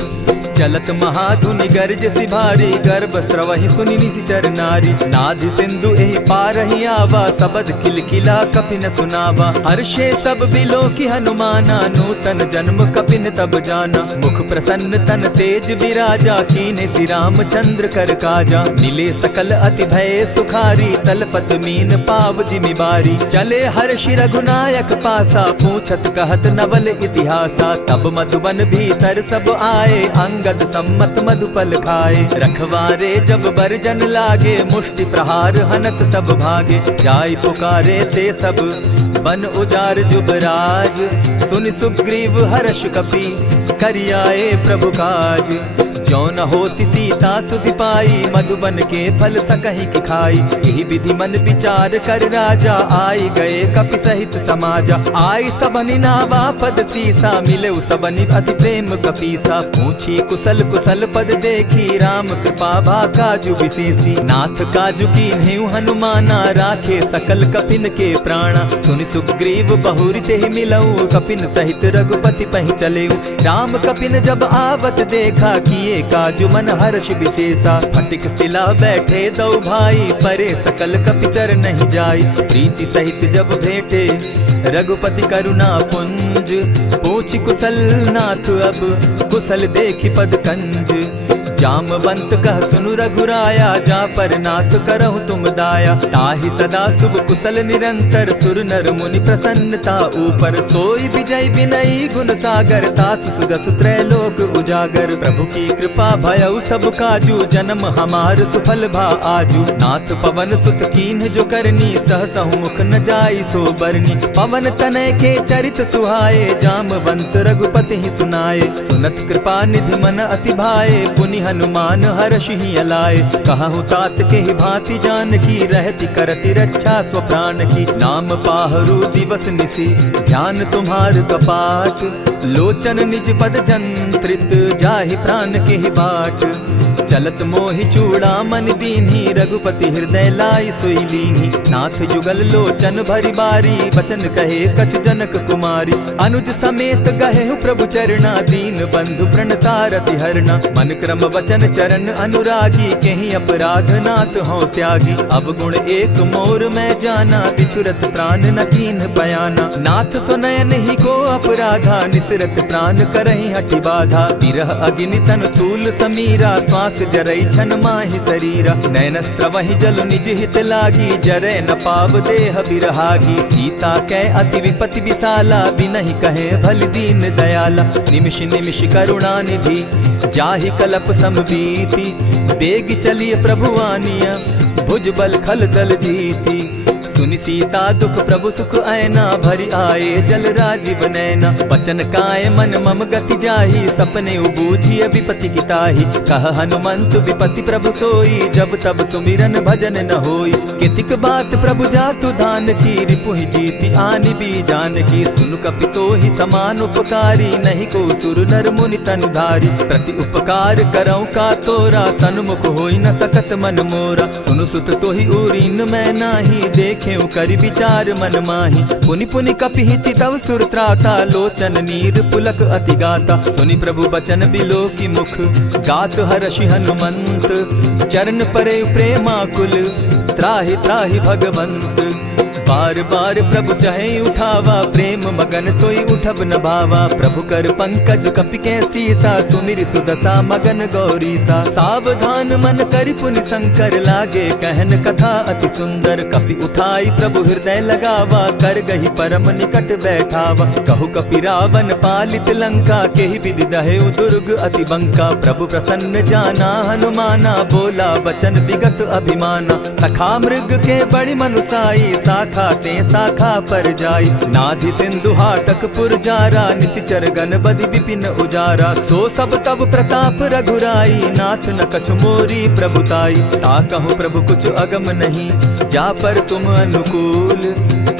चलत महाधुनि गर्ज सिभारी, गर्भ स्रवहि सुनि निशिचर नारी। नाधि सिंधु एहि पारहि आवा, सबद किलकिला कपि न सुनावा। हर्षे सब बिलो की हनुमाना, नूतन जन्म कपि न तब जाना। मुख प्रसन्न तन तेज विराजा, कीने सि रामचंद्र कर काजा। मिले सकल अति भय सुखारी, तलपत मीन पाव जिमि बारी। चले हर्षि रघुनायक पासा, पूछत कहत नवल इतिहासा। तब मधुबन भीतर सब आए, अंग सम्मत मधुपल खाए। रखवारे जब बरजन लागे, मुष्टि प्रहार हनत सब भागे। जाय पुकारे ते सब, बन उजार जुबराज। सुनि सुग्रीव हर्ष कपि, करियाए प्रभु काज। जो न होती सीता सुधि पाई, मधुबन के फल सकहि की खाई। यही विधि मन विचार कर राजा, आई गए कपि सहित समाजा। आई सबनि नावा पद सीसा, मिले सबनि अति प्रेम कपीसा। पूछी कुशल कुशल पद देखी, राम कृपा भा काजु विशेषी। नाथ काजु कीन्हेउ हनुमाना, राखे सकल कपिन के प्राणा। सुनि सुग्रीव बहुरि तेहि मिलऊ, कपिन सहित रघुपति पहि चलेऊ। राम कपिन जब आवत देखा, किए काजु मन हर्ष विशेषा। फटिक सिला बैठे दो भाई, परे सकल कपिचर नहीं जाई। प्रीति सहित जब भेटे, रघुपति करुणा पुंज। पूछ कुशल नाथ अब, कुशल देखि पद कंज। जामवंत कह सुनु रघुराया, जा पर नाथ करहु तुम दाया। ताहि सदा शुभ कुशल निरंतर, सुर नर मुनि प्रसन्नता ऊपर। सोई विजय विनयी गुण सागर, तासु सुदसु त्रैलोक उजागर। प्रभु की कृपा भयउ सब काजू, जन्म हमार सुफल भा आजू। नाथ पवन सुत कीन्ह जो करनी, सहसहु मुख न जाई सो बरनी। पवन तनय के चरित सुहाए, जामवंत रघुपति ही सुनाए। सुनत कृपा निधि मन अति भाए, पुनि हनुमान हर्षि अलाए। कहु तात के ही भांति जानकी, रहति करति रक्षा स्व प्राण की। नाम पाहरु दिवस निसी, ध्यान तुम्हार कपाट। लोचन निज पद जंत्रित, जाहि प्राण के ही बाट। चलत मोहि चूड़ामन दीन्ही, रघुपति हृदय लाई सोई लीन्ही। नाथ जुगल लोचन भरी बारी, बचन कहे कछ जनक कुमारी। अनुज समेत गहेहु प्रभु चरणा, दीन बंधु प्रणतारति हरना। मन क्रम वचन चरण अनुरागी, केहि अपराध नाथ हो त्यागी। अब गुण एक मोर मैं जाना, बितुरत प्राण न कीन्ह बयाना। नाथ सुनयन ही को अपराधा, निसरत प्राण करहि हठि बाधा। विरह अग्नि तन तूल समीरा, श्वास जरई छन माहि शरीरा। नैनस्त्र वही जल निज हित लागी, जरै न पाव देह बिरहागी। सीता कै अति विपति विशाला, बिनहि कहे भल दीन दयाला। निमिष निमिष करुणा निधि, जाहि कलप समबीति। बेग चलिए प्रभु आनिया, भुजबल खल दल जीती। सुनि सीता दुख प्रभु सुख ऐना, भरि आए जल राजीव नैना। बचन काय मन मम गति जाहि, सपने बूझिय विपति किताहि। कह हनुमंत विपति प्रभु सोई, जब तब सुमिरन भजन न होई। कितिक बात प्रभु जातु धान की, रिपुहि जीति आनि भी जानकी। सुनु कपितोहि समान उपकारी, नहीं को सुर नर मुनि तन धारी। प्रति उपकार करौ का तोरा, सन्मुख होई न सकत मन मोरा। सुनु सुत तोहि उरीन मैं नाही, देखेउ करि विचार मन माही। पुनि पुनि कपिहि चितव सुर त्राता, लोचन नीर पुलक अति गाता। सुनि प्रभु बचन बिलो की मुख, गात हर्षि हनुमंत। चरण परे प्रेमाकुल, त्राहि त्राहि भगवंत। बार बार प्रभु चहे उठावा, प्रेम मगन तोई उठब न भावा। प्रभु कर पंकज कपि के सीसा, सुमिरि सुदशा मगन गौरीसा। सावधान मन करि पुनि शंकर, लागे कहन कथा अति सुंदर। कपि उठाई प्रभु हृदय लगावा, कर गही परम निकट बैठावा। कहु कपि रावण पालित लंका, केहि विधि दहेउ दुर्ग अति बंका। प्रभु प्रसन्न जाना हनुमाना, बोला बचन विगत अभिमाना। सखा मृग के बड़ी मनुसाई, साखा ते शाखा पर जाई। नाधि सिंधु हाटक पुर जारा, निशिचर गण बदि विपिन उजारा। सो सब तब प्रताप रघुराई, नाथ न कछु मोरी प्रभुताई। ताकहु प्रभु कुछ अगम नहीं, जा पर तुम अनुकूल।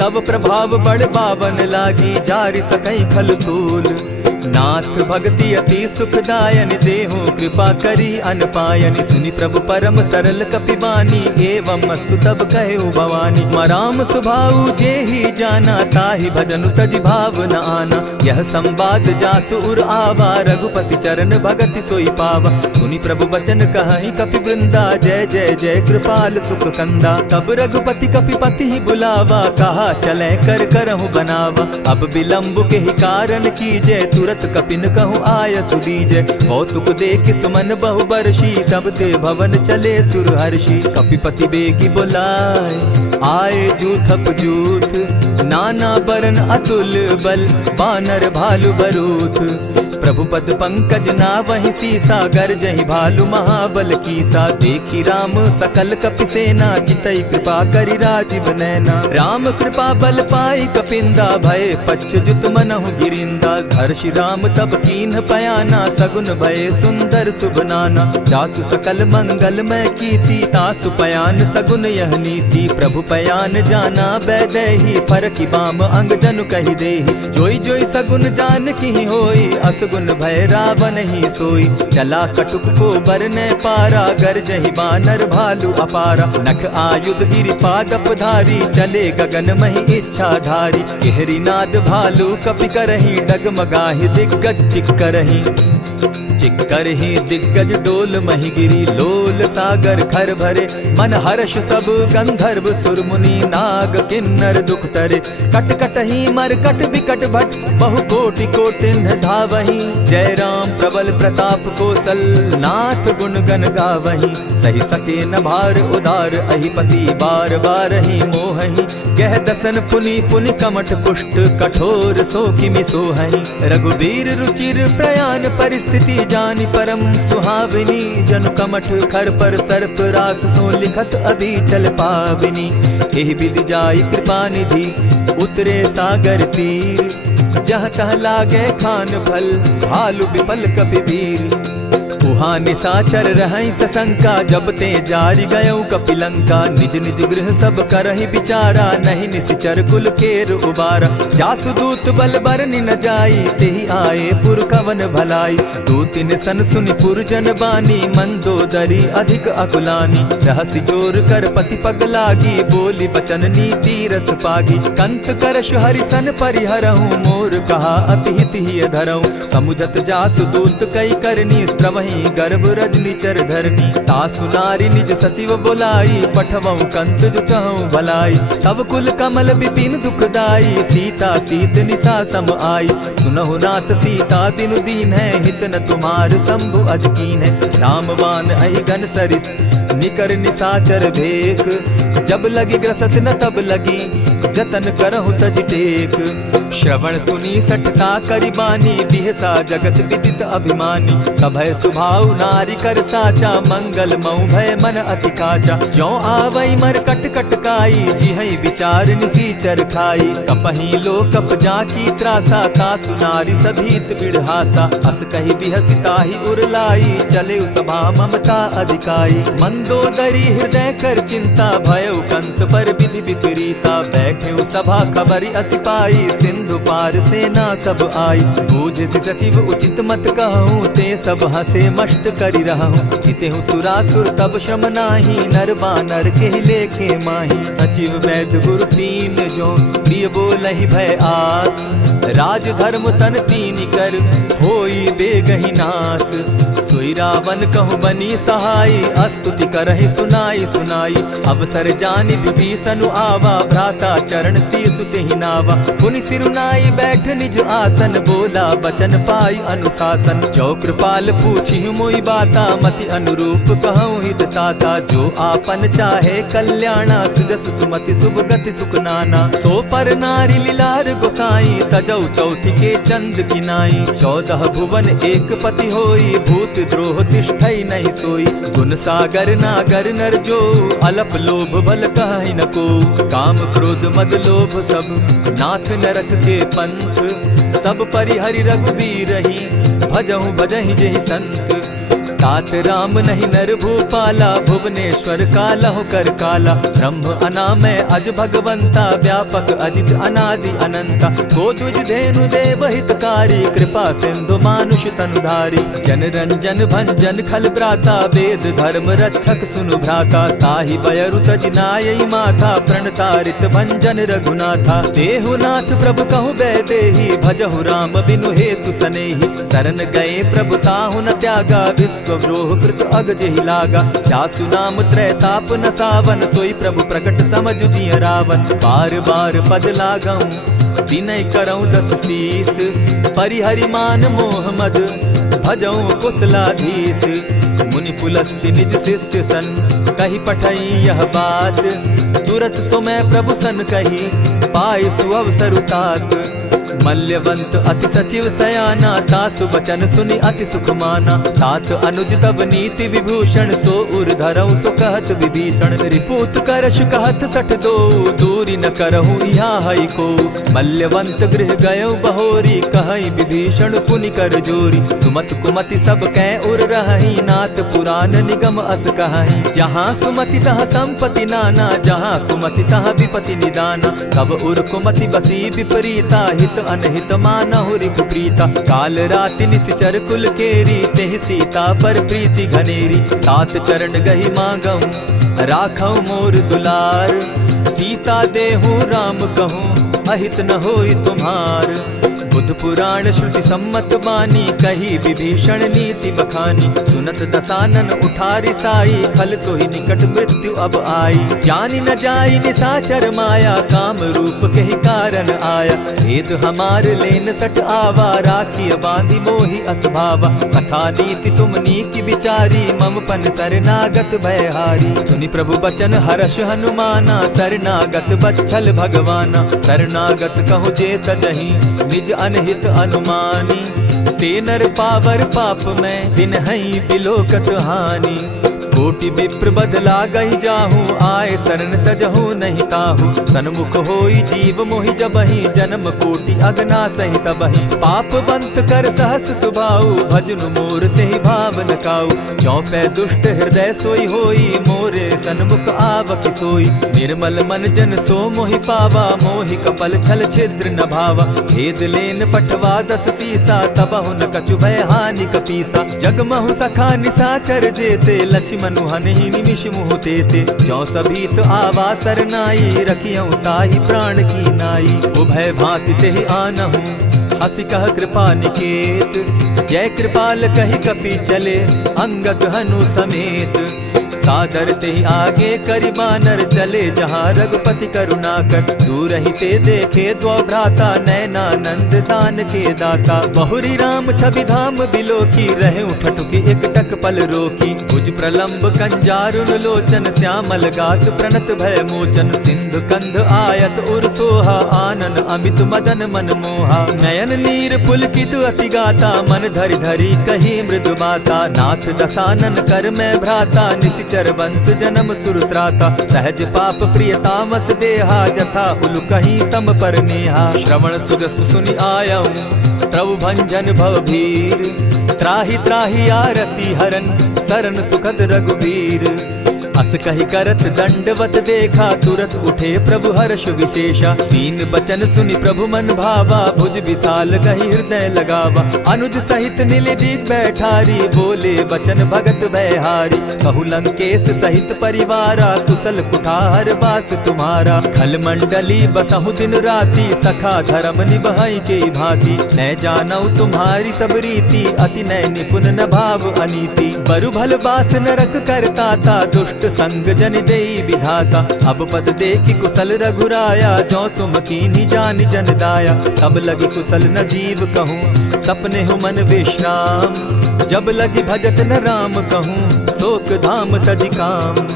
तब प्रभाव बड़ पावन लागी, जारि सकई खल तूल। नाथ भक्ति अति सुखदायनि, देहु कृपा करी अनपायनि। सुनि प्रभु परम सरल कपिबानी, एवं मस्तु तब कहु भवानी। मराम सुभाऊ जेहि जाना, ताहि भजनु तज भाव न आना। यह संवाद जासु उर आवा, रघुपति चरण भगति सोई पावा। सुनि प्रभु बचन कहि कपि वृंदा, जय जय जय कृपाल सुख कंदा। तब रघुपति कपिपति ही बुलावा, कहा चले कर करहु बनावा। अब विलंब के ही कारण कीजय, तुरत कपिन कहूँ आय सुदीजय। कौतुक देख सुमन बहु बरसी, तब ते भवन चले सुर हर्षि। कपिपति बेगी बुलाए, आए जूथप जूथ। नाना बरन अतुल बल, बानर भालु बरूथ। प्रभु पद पंकज नावहि सीसा, गरजहि भालु महाबल कीसा। देखी राम सकल कपि सेना, चितई कृपा करि राजीव नैना। राम कृपा बल पाई कपिंदा, भय पच्युत मनहु गिरिंदा। हर्षि राम तब कीन्ह पयाना, सगुन भय सुंदर शुभ नाना। जासु सकल मंगल मैं कीति, तासु पयान सगुन यह नीति। प्रभु पयान जाना बैदेही, फरकि बाम अंग जनु कहि देहि। जोई जोई सगुन जान की होई, असगुन भय रावण ही सोई। चला कटुक को बरने पारा, गरजहि बानर भालु अपारा। नख आयुध गिरि पादप धारी, चले गगन महि इच्छा धारी। केहरी नाद भालु कपि करहि, डगमगाहि दिग्गज चिक्करहि। चिक्कर ही दिग्गज डोल मही गिरी, लोल सागर खर भरे, मन हर्ष सब गंधर्व सुर मुनि, नाग किन्नर दुख तरे। कट कट ही मरकट विकट भट, बहु कोटि कोटिन्ह धावहीं, जय राम प्रबल प्रताप कौशल, नाथ गुण गण गावहीं। सही सके न भार उदार अहिपति, बार बार ही मोहहीं, गह दसन पुनि पुनि कमठ पुष्ट, कठोर सो किमि सोहहीं। रघुबीर रुचिर प्रयाण परिस्थिति, जानि परम सुहाविनी, जनु कमठ खर पर सर्प रास, सो लिखत अभी चल पाविनी। एहि विधि जाई कृपा निधि, उतरे सागर तीर, जहाँ तह लागे खान फल, भालु विपल कपिवीर। उहाँ निशाचर रहै सशंका, जब ते जारि गयौ कपिलंका, निज निज गृह सब करहि विचारा, नहीं निशिचर कुल केर उबारा। जासु दूत बल बरनि न जाई, तेहि आए पुर कवन भलाई। दूतिन सन सुनि पुरजन बानी, मंदोदरी अधिक अकुलानी। रहसि जोर कर पति पग लागी, बोली बचन नीति रस पागी। कंत करश हरिसन परिहरहु, मोर कहा अति हित ही धरहु। समुझत जासु दूत कई करनी, स्त्रवहि गर्भ रजनी चर धरनी। तासु नारी निज सचिव बोलाई, पठवऊ कंत जुचहु भलाई। तब कुल कमल विपिन दुखदाई, सीता सीत निशा सम आई। सुनहु नाथ सीता दिनु दीन है, हित न तुम्हार शंभु अजकीन है। रामवान अहि घन सरिस, निकर निशाचर भेक, जब लगी ग्रसत न तब लगी, जतन करहु तज टेक। श्रवण सुनी सठता करिबानी, बिहसा जगत विदित अभिमानी। सभय सुभाव नारी कर साचा, मंगल मऊ भय मन अति काचा। जो आवई मर कट कट काई, जिहई विचार निसीचर खाई। कपही लो कप जाकी त्रासा, सासु नारी सभीत बिढ़ासा। अस कही बिहसिता ही उरलाई, चले सभा ममता अधिकाई। मंदोदरी हृदय कर चिंता, भयउ कंत पर विधि विपरीता। बैठे सभा खबरि असी पाई, सिंधु पार सेना सब आई। बूझि सचिव उचित मत कहूँ, ते सब हसे मष्ट करि रहूँ। जितेहु सुरासुर तब श्रम नाही, नर बानर के लेखे माही। सचिव वैद्य गुरु तीन जो, प्रिय बोलहि भय आस। राज धर्म तन तीन कर, होई बेगहि नास। सोई रावण कहु बनी सहाय, स्तुति करहि सुनाई सुनाई। अवसर जानि विभीषण आवा, भ्राता चरण शीसु तेहि नावा। पुनि सिरुनाई बैठ निज आसन, बोला बचन पाई अनुशासन। जो कृपाल पूछी मोई बाता, मति अनुरूप कहूँ हित ताता। जो आपन चाहे कल्याणा, सुजस सुमति शुभ गति सुख नाना। सो पर नारी लीलार गोसाई, तजौ चौथि के चंद किनाई। 14 भुवन एक पति होई, भूत द्रोह तिष्ठई नहीं सोई। गुण सागर नागर नर जो, अलप लोभ बल कहि न को। काम क्रोध मद लोभ सब, नाथ नरक के पंथ। सब परिहरि रघुबीर रही, भजहु भजहि जेहि संत। तात राम नहीं नर भूपाला, भुवनेश्वर कालहु कर काला। ब्रह्म अनामय अज भगवंता, व्यापक अजित अनादि अनंता। गोद्विज धेनु देव हितकारी, कृपा सिंधु मानुष तनुधारी। जन रंजन भंजन खल भ्राता, वेद धर्म रक्षक सुनु भ्राता। ताहि बयरु तज नायई माथा, प्रणतारित भंजन रघुनाथा। देहुनाथ प्रभु कहु बैदेही, भजहु राम बिनु हेतु सनेही। शरण गए प्रभु ताहु न त्यागा, विश्व व्रोह कृत अग जेहि लागा। जासु नाम त्रैताप न सावन, सोई प्रभु प्रकट समझ जिय रावण। बार बार पद लागऊं, विनय करऊं 10 शीस। परिहरि मान मोह मद, भजऊं कुशलाधीश। मुनि पुलस्त्य निज शिष्य सन, कही पठई यह बात। तुरत सो मैं प्रभु सन कही, पाए सुअवसर तात। मल्यवंत अति सचिव सयाना, तासु बचन सुनि अति सुख माना। तात अनुज तब नीति विभूषण, सो उर धरऊ सो कहत विभीषण। रिपुत करश कहत सठ दो, दूरी न करहु यहाँ हई को। मल्यवंत गृह गयो बहोरी, कहई विभीषण पुनि कर जोरी। सुमत कुमति सब कै उर रहई, नाथ पुराण निगम अस कहई। जहाँ सुमति तहाँ संपत्ति नाना, जहाँ कुमति तहाँ विपति निदाना। तब उर कुमति बसी विपरीता, हित अनहित मानहु रिपु प्रीता। काल राति निशिचर कुल केरी, तेहि सीता पर प्रीति घनेरी। तात चरण गहि मांगऊं, राखऊं मोर दुलार। सीता देहूं राम कहूं, अहित न होई तुम्हार। बुध पुराण श्रुति सम्मत बानी, कही विभीषण नीति बखानी। सुनत दसानन उठारी साई, खल तो ही निकट मृत्यु अब आई। जानी न जाई निशाचर माया, काम रूप के ही कारण आया। भेद हमार लेन सट आवा, राखी बांधी मोहि असभावा। सखा नीति तुम नीति विचारी, मम पन शरणागत भयहारी। सुनि प्रभु बचन हर्ष हनुमाना, शरणागत बच्छल भगवाना। शरणागत कहु जे तजहि, निज अनहित अनुमानी। ते नर पावर पाप में, दिन हई बिलोकत हानि। कोटि विप्र बदला गई जाहूँ, आए शरण तजहू नहीं ताहू। सन्मुख होई जीव मोहि जबहि, जन्म कोटि अगना सहि तबहि। पाप बंत कर सहस सुभाऊ, भजनु मोर तेहि भावन काऊ। चौपै दुष्ट हृदय सोई होई, मोरे सन्मुख आवक सोई। निर्मल मन जन सो मोहि पावा, मोहि कपल छल छिद्र न भावा। भेद लेन पटवा 10 सीसा, तबहु न कछु भय हानि कपीसा। जगमहु सखा निशाचर जेते, लक्ष्मण हनहि निमिष मुह तेते। जो सभीत आवा सरनाई, रखियऊ ताहि प्राण की नाई। उभय भांति तेहि आनहु, हसी कह कृपा निकेत। जय कृपाल कहि कपि चले, अंगद हनु समेत। सादर तेहि आगे करि बानर, चले जहाँ रघुपति करुणाकर। दूर ही ते देखे द्वौ भ्राता, नैनानंद दान के दाता। बहुरी राम छवि धाम बिलोकी, रहे ठठुकी एक टक पल रोकी। भुज प्रलंब कंजारुन लोचन, श्यामल गात प्रणत भय मोचन। सिंधु कंध आयत उर सोहा, आनन अमित मदन मन मोहा। नयन नीर पुलकित अति गाता, मन धरि धरि कही मृदु बाता। नाथ दसानन कर मैं भ्राता, निशिचर वंश जन्म सुरत्राता। सहज पाप प्रिय तामस देहा, जथा उलु कहीं तम पर नेहा। श्रवण सुजस सुनि आयऊं, प्रभु भंजन भवभीर। त्राहि त्राहि आरती हरन, सरन सुखद रघुबीर। अस कहि करत दंडवत देखा, तुरत उठे प्रभु हर्ष विशेषा। दीन बचन सुनि प्रभु मन भावा, भुज विशाल कहि हृदय लगावा। अनुज सहित नीलदीप बैठारी, बोले बचन भगत भयहारी। कहु लंकेश सहित परिवारा, कुशल कुठार बास तुम्हारा। खल मंडली बसहु दिन राति, सखा धर्म निभाई के भांति। न जानऊ तुम्हारी सब रीति, अति नय निपुण न भाव अनीति। बरु भल बास नरक करताता, दुष्ट संग जन देई विधाता। अब पद देखि कुशल रघुराया, जो तुम कीन्ही जानि जन दाया। तब लगी कुशल न जीव कहूँ, सपने हो मन विश्राम। जब लगी भजत न राम कहूँ, शोक धाम तज काम।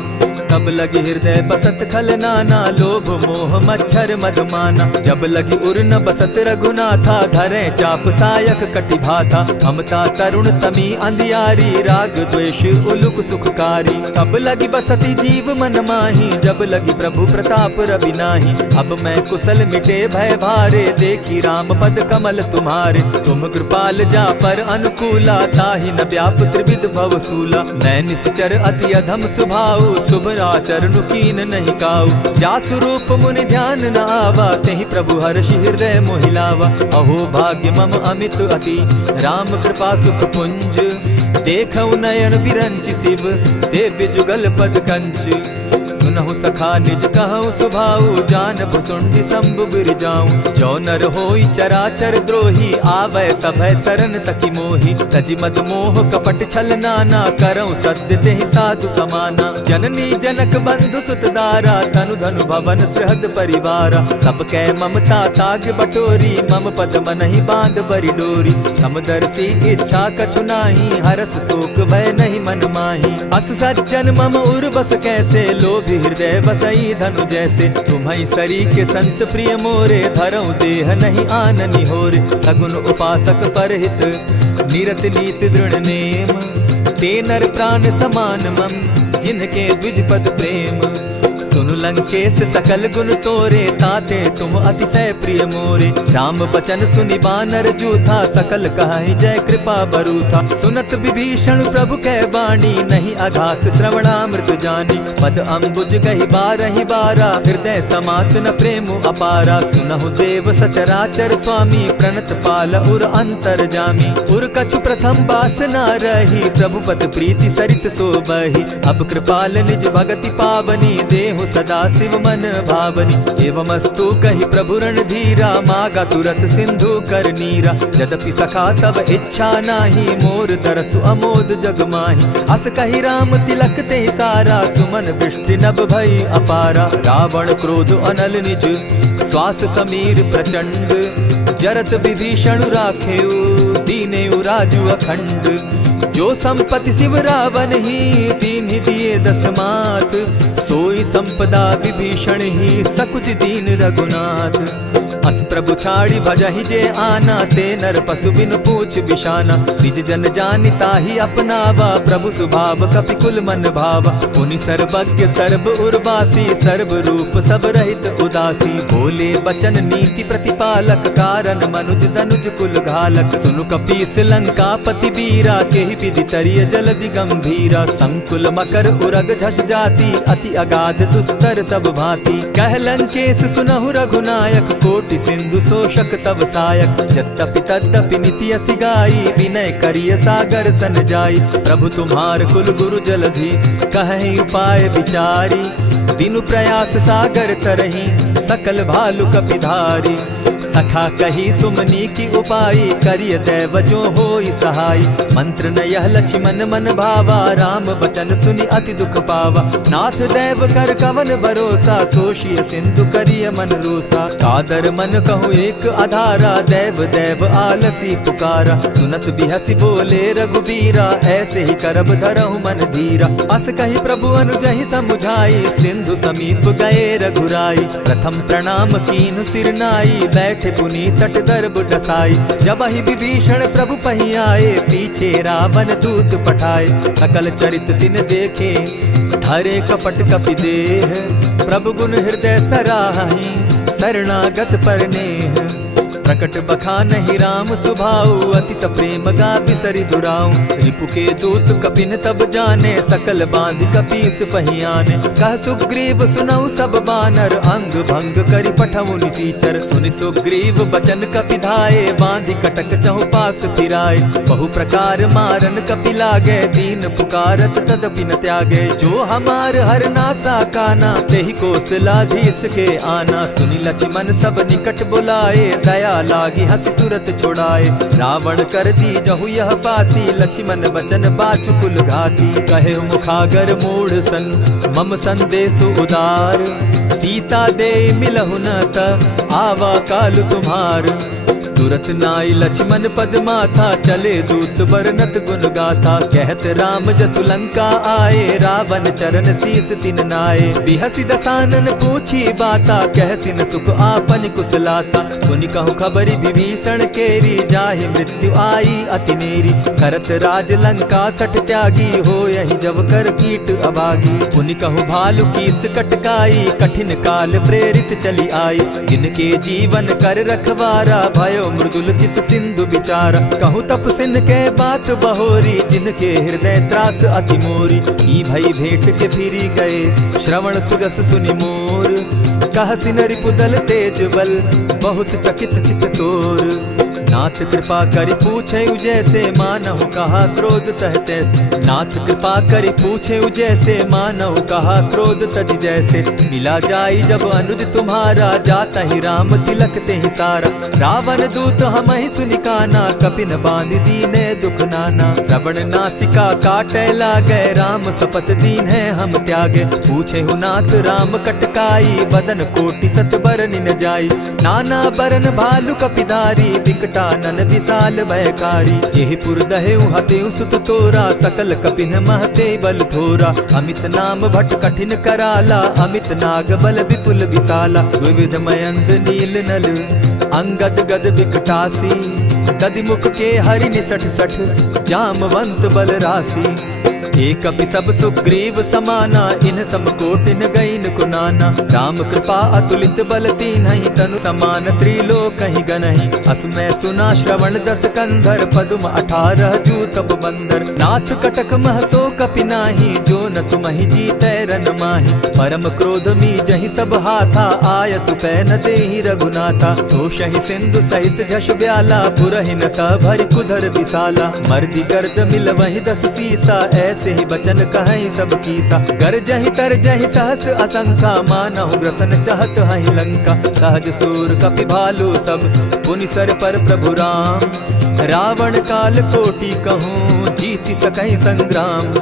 तब लगी हृदय बसत खल नाना, लोभ मोह मच्छर मदमाना। जब लगी उर न बसत रघुनाथा, धरे चाप सायक कटि भाथा। ममता तरुण तमी अंधियारी, राग द्वेष उलुक सुखकारी। तब लगी बसती जीव मन माही, जब लगी प्रभु प्रताप रवि नाही। अब मैं कुशल मिटे भय भारे, देखी राम पद कमल तुम्हारे। तुम कृपाल जा पर अनुकूला, ताहि न व्याप त्रिविध भवसूला। मैं निश्चर अति अधम स्वभाव, शुभ आचरण कीन नहीं काऊ। जासु रूप मुनि ध्यान न आवा, तेहि प्रभु हर्षि हृदय मोहिलावा। अहो भाग्य मम अमित अति, राम कृपा सुख पुंज। देखऊ नयन विरंचि शिव, सेव्य जुगल पद कंच। सुनहु सखा निज कहूँ सुभाऊ, जानब सुंडि शंभु गिर जाऊं। जो नर होई चराचर द्रोही, आवै सभय शरण तकी मोहि। तजि मद मोह कपट छल नाना, करऊँ सत्य तेहि साधु समाना। जननी जनक बंधु सुत दारा, तनु धनु भवन सृहद परिवारा। सब कै ममता ताग बटोरी, मम पद मनहि बांध बरि डोरी। समदर्शी इच्छा कछु नाही, हरस शोक भय नहीं मन माही। अस सज्जन मम उर बस कैसे, लोभी हृदय बसई धनु जैसे। तुम्हि सरी के संत प्रिय मोरे, धरऊ देह नहीं आननि होरे। सगुन उपासक परहित, निरत नीति दृढ़ नेम। ते नर प्राण समान मम, जिनके द्विज पद प्रेम। सुनु लंकेश सकल गुण तोरे, ताते तुम अतिशय प्रिय मोरे। राम बचन सुनि बानर जूथा, सकल कहाई जय कृपा बरूथा। सुनत विभीषण प्रभु कै बाणी, नहीं अघात श्रवणामृत जानी। पद अम्बुज गहि बारहि बारा, हृदय समात न प्रेम अपारा। सुनहु देव सचराचर स्वामी, प्रणत पाल उर अंतर जामी। उर कछु प्रथम बास न रही, प्रभु पद प्रीति सरित सोबहि। अब कृपाल निज भगति पावनी, देहु सदा सदा शिव मन भावनी। एवमस्तु कहि प्रभु रणधीरा, मागा तुरत सिंधु कर नीरा। यद्यपि सखा तब इच्छा नाही, मोर तरसु अमोद जग माही। अस कहि राम तिलक ते सारा, सुमन दृष्टि नभ भई अपारा। रावण क्रोध अनल निज, श्वास समीर प्रचंड। जरत विभीषण राखेउ, दीनेउ राजु अखंड। जो संपत्ति शिव रावण ही, दीन्हि दिए दस मात। सोई संपदा विभीषण ही, सकुच दीन रघुनाथ। अस प्रभु छाड़ी भजहि जे आना, ते नर पशु बिन पूछ बिशाना। निज जन जानि ताहि अपनावा, प्रभु स्वभाव कपि कुल मन भावा। मुनि सर्वज्ञ सर्व उर्वासी, सर्व रूप सब रहित उदासी। बोले बचन नीति प्रतिपालक, कारण मनुज दनुज कुल घालक। सुनु कपीस लंकापति वीरा, केहि विधि तरिय जलधि गंभीरा। संकुल मकर उरग झष जाति, अति अगाध दुस्तर सब भांति। कह लंकेश सुनहु रघुनायक, कोटि सिंधु शोषक तब सायक। यद्यपि तद्यपि निति असि गाई, विनय करिय सागर सन जाई। प्रभु तुम्हार कुल गुरु जलधि, कहि उपाय विचारी। दिनु प्रयास सागर तरही, सकल भालु कपिधारी। सखा कही तुमनी की उपाय, करिय दैव जो होई सहाय। मंत्र न यह लक्ष्मण मन भावा, राम बचन सुनि अति दुख पावा। नाथ दैव कर कवन भरोसा, सोषिय सिंधु करिय मन रोसा। कादर मन कहूँ एक आधारा, दैव दैव आलसी पुकारा। सुनत बिहसी बोले रघुबीरा, ऐसे ही करब धरहु मन धीरा। अस कही प्रभु अनुजहि समुझाई, सिंधु समीप गए रघुराई। प्रथम प्रणाम कीन्ह सिर नाई, बैठ पुनी तट दर्ब डसाई। जब ही विभीषण प्रभु पही आए, पीछे रावण दूत पठाए। सकल चरित तिन देखे, धरे कपट कपि देह। प्रभु गुण हृदय सराहि, शरणागत पर नेह। प्रकट बखानहि राम सुभाऊ, अति सप्रेम गा बिसरि दुराऊ। रिपु के दूत कपिन तब जाने, सकल बांध कपीस पहियाने। कह सुग्रीव सुनऊ सब बानर, अंग भंग करि पठऊ निसीचर। सुनि सुग्रीव बचन कपि धाये, बांधि कटक चहु पास फिराए। बहु प्रकार मारन कपि लागे, दीन पुकारत तदपि न त्यागे। जो हमार हर नासा काना, तेहि कौशलाधीश के आना। सुनि लक्ष्मण सब निकट बुलाए, दया लागी हंस तुरत छुड़ाए। रावण कर दी जहु यह बाती, लक्ष्मण बचन बाचु कुल घाती। कहे मुखागर मूढ़ सन, मम संदेश उदार। सीता दे मिलहु न त, आवा काल तुम्हार। तुरत नाई लक्ष्मण पद माथा, चले दूत बरनत गुण गाथा। कहत राम जसु लंका आए, रावण चरण शीस तिन नाये। बिहसि दसानन पूछी बाता, कहसिन सुख आपन कुशलाता। सुनि कहु खबरि विभीषण केरी, जाहि मृत्यु आई अति नेरी। करत राज लंका सठ त्यागी, हो यही जब कर कीट अभागी। पुनि कहु भालु कीस कटकाई, कठिन काल प्रेरित चली आई। जिनके जीवन कर रखवारा, भयो मृदुल चित सिंधु विचार। कहु तपसिन के बात बहोरी, जिनके हृदय त्रास अति मोरी। ई भई भेंट के फिरी गए, श्रवण सुरस सुनि मोर। कहसिन रिपुदल तेज बल, बहुत चकित चित तोर। नाथ कृपा करि पूछे जैसे, मानहु कहा क्रोध तह तैसे। नाथ कृपा करि पूछे जैसे, मानहु कहा क्रोध तज जैसे। मिला जाई जब अनुज तुम्हारा, जाता ही राम तिलक ते ही सारा। रावण दूत हम ही सुनि काना, कपिन बांध दीने दुख नाना। श्रवण नासिका काटे लागे, राम सपत दीन है हम त्यागे। पूछे हु नाथ राम कटकाई, बदन कोटि सत बरनि न जाई। नाना बरन भालु कपिधारी, विकटा नन विशाल भयकारी। जेहिपुर दहेउ हतेउ सुत तोरा, सकल कपिन महते बल थोरा। अमित नाम भट कठिन कराला, अमित नाग बल विपुल विशाला। विविध मयंद नील नल, अंगद गद विकटासी। गद मुख के हरि निसठ सठ, जामवंत बल राशि। एक कपि सब सुग्रीव समाना, इन समकोटिन गईन कुनाना। राम कृपा अतुलित बल दीन्हि, तनु समान त्रिलोकहि गनहि। असमय सुना श्रवण दस कंधर, पदुम 18 जूतप बंदर। नाथ कटक महसो कपि नाही, जो न तुम्हि जीतै रन माहि। परम क्रोध मी जहि सब हाथा, आयस पै न देहि रघुनाथा। सोषहि सिंधु सहित झष ब्याला, पुरहिन का भरि कुधर विशाला। मर्दि गर्द मिल वहि 10 सीसा, ऐसे ही बचन कहहि सब कीसा। गरजहि तरजहि सहस असंखा, मानहु ग्रसन चहत हहि लंका। सहज सूर कपि भालु सब, पुनि सर पर प्रभु राम। रावण काल कोटि कहूँ, जीति सकहि संग्राम।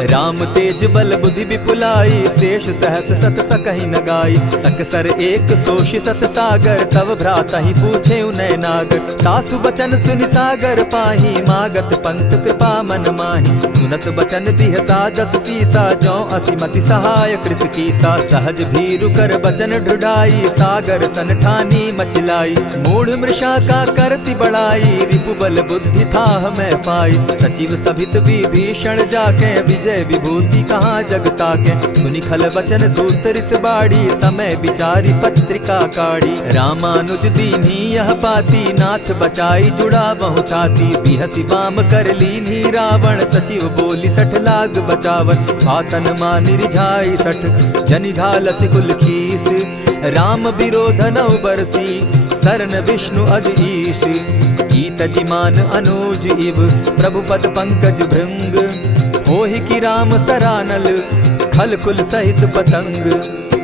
राम तेज बल बुद्धि विपुलाई, शेष सहस सत सकहि न गाई। सकसर एक सोषि सत सागर, तव भ्रातहि पूछे उनय नागर। तासु बचन सुनि सागर पाही, मागत पंत कृपा मन माही। सुनत बचन बिहसा 10 सीसा, जौ असिमति सहाय कृत कीसा। सहज भीरु कर बचन ढुढ़ाई, सागर सन ठानी मचिलाई। मूढ़ मृषा का करसि बढ़ाई, रिपु बल बुद्धि थाह मैं पाई। सचिव सभित विभीषण जाके, विजय विभूति कहाँ जगता के। सुनि खल बचन दूत रिस बाड़ी, समय विचारी पत्रिका काढ़ी। रामानुज दीन्ही यह पाती, नाथ बचाई जुड़ा बहु छाती। बिहसी बाम कर लीन्ही रावण, सचिव बोली 60 लाग बचावन। आतन मानि रिझाई 60, जनि ढालसि कुल खीस। राम विरोध 9 बरसी, सरन विष्णु अज ईश। गीत जिमान अनुज इव, प्रभु पद पंकज भृंग। होहि की राम सरानल, खल कुल सहित पतंग।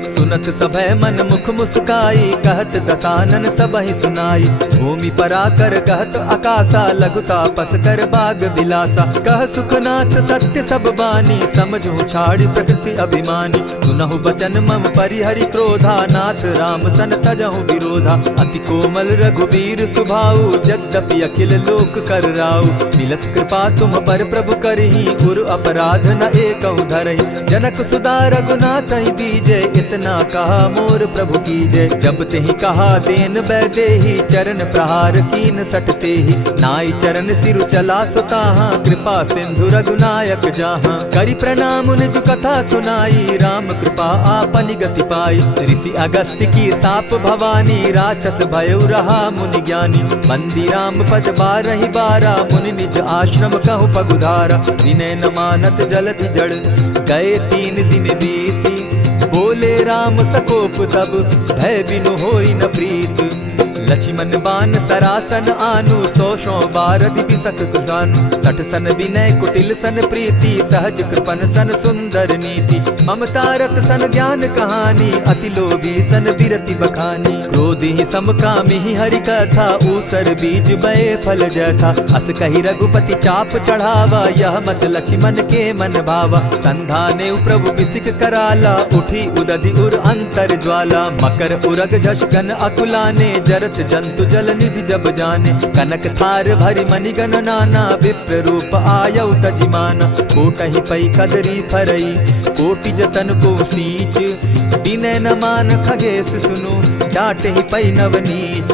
सुनत सभय मन मुख मुस्काई, कहत दसानन सबहि सुनाई। भूमि पराकर कहत आकाशा, लघु तापस कर बाग बिलासा। कह सुखनाथ सत्य सब बानी, समझू छाड़ी प्रकृति अभिमानी। सुनहु बचन मम परिहरि क्रोधा, नाथ राम सन तजहु विरोधा। अति कोमल रघुबीर सुभाऊ, यद्यपि अखिल लोक कर राऊ। मिलत कृपा तुम पर प्रभु करही, गुरु अपराध न एकहु धरहि। जनक सुदा रघुनाथ दीजे, इतना कहा मोर प्रभु कीजय। जब तेहि कहा देन बैदेही, चरण प्रहार कीन सटते ही। नाई चरण सिरु चला सुताहा, कृपा सिंधु रघुनायक जाहा। करि प्रणाम निज कथा सुनाई, राम कृपा आपनि गति पाई। ऋषि अगस्त्य की साप भवानी, राक्षस भयउ रहा मुनि ज्ञानी। बंदी राम पद 12 बारा, मुनि निज आश्रम कहु पगुधारा। विनय न मानत जलधि जड़, गए 3 दिन बीती। बोले राम सकोप तब, भय बिनु होई न प्रीत। लक्ष्मण बान सरासन आनु, 100 बारदि बिसक जानु। 60 सन विनय कुटिल सन प्रीति, सहज कृपन सन सुंदर नीति। ममता रत सन ज्ञान कहानी, अति लोभी सन बिरति बखानी। क्रोधि समकामी हरि कथा, ऊसर बीज बये फल जथा। अस कहि रघुपति चाप चढ़ावा, यह मत लक्ष्मण के मन भावा। संधाने प्रभु बिसिक कराला, उठी उदधि उर अंतर ज्वाला। मकर उरग झष गन अकुलाने, जरत जंतु जल निधि जब जाने। कनक थार भरि मणिगण नाना, विप्र रूप आयौ तजिमाना। कोटहि पै कदरी फरई, कोटि जतन को सींच। विनय न मान खगेश सुनु, डांटहि पै नवनीच।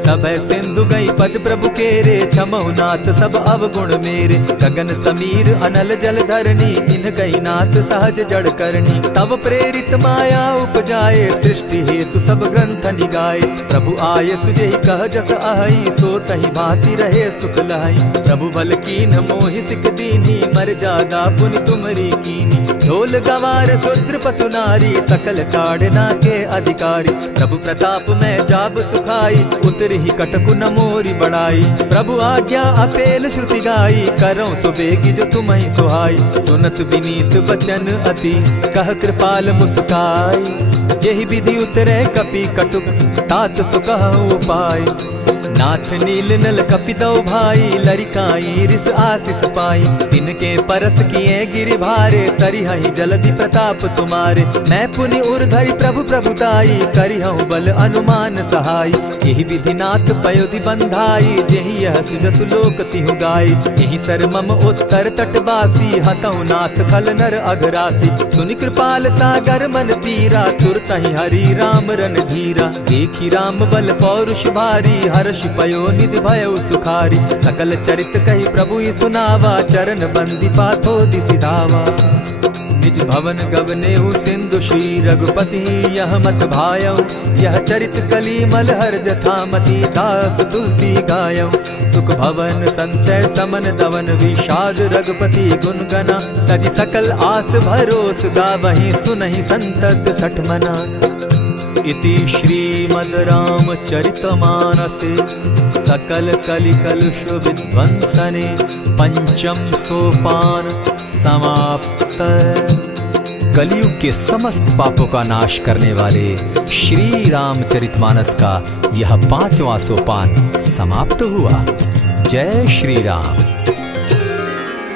सभय सिंधु गई पद प्रभु केरे, क्षमहु नाथ सब अवगुण मेरे। गगन समीर अनल जल धरणी, इन गई नाथ सहज जड़ करणी। तब प्रेरित माया उपजाए, सृष्टि हेतु सब ग्रंथ निगाए। प्रभु आय सुजेहि कह जस अहै, सो तहि भांति रहे सुख लहै। प्रभु बल कीन मोहि सिख दीन्ही, मर जादा पुनि तुमरी कीनी। ढोल गवार शूद्र पशु नारी, सकल ताड़ना के अधिकारी। प्रभु प्रताप में जाब सुखाई, उतरहि कटकु न मोरी बड़ाई। प्रभु आज्ञा अपेल श्रुति गाई, करौ सुबेगी जो तुम्हि सुहाई। सुनत विनीत बचन अति, कह कृपाल मुस्काई। जेहि विधि उतरे कपि कटुक, तात सुकहु उपाय। नाथ नील नल कपितौ भाई, लरिकाई रिस आशीष पाई। तिनके परस किए गिरि भारे, तरिहहि जलधि प्रताप तुम्हारे। मैं पुनि उर्धरि प्रभु प्रभुताई, करिहु बल अनुमान सहाय। यही विधि नाथ पयोधि बंधाई, जेहि यह सुजसु लोक तिहु गाई। यही सर मम उत्तर तटवासी, हतहु नाथ खल नर अघरासी। सुनि कृपाल सागर मन तीरा, तुरतहि हरि राम रन धीरा। देखी राम बल पौरुष भारी, हर्ष पयो निधि भयउ सुखारी। सकल चरित कहि प्रभु सुनावा, चरण बंदी पाथो दिसि धावा। निज भवन गवनेहु सिंधु श्री रघुपति यह मत भायौ। यह चरित कलिमल हर जथामति दास तुलसी गायौ। सुख भवन संशय समन दवन विषाद रघुपति गुण गना। तज सकल आस भरोस गावहि सुनहि संतत सठ मना। इति श्रीमद् रामचरितमानसे सकल कलिकलुष विध्वंसने पंचम सोपान समाप्त। कलयुग के समस्त पापों का नाश करने वाले श्री रामचरितमानस का यह 5वां सोपान समाप्त हुआ। जय श्री राम।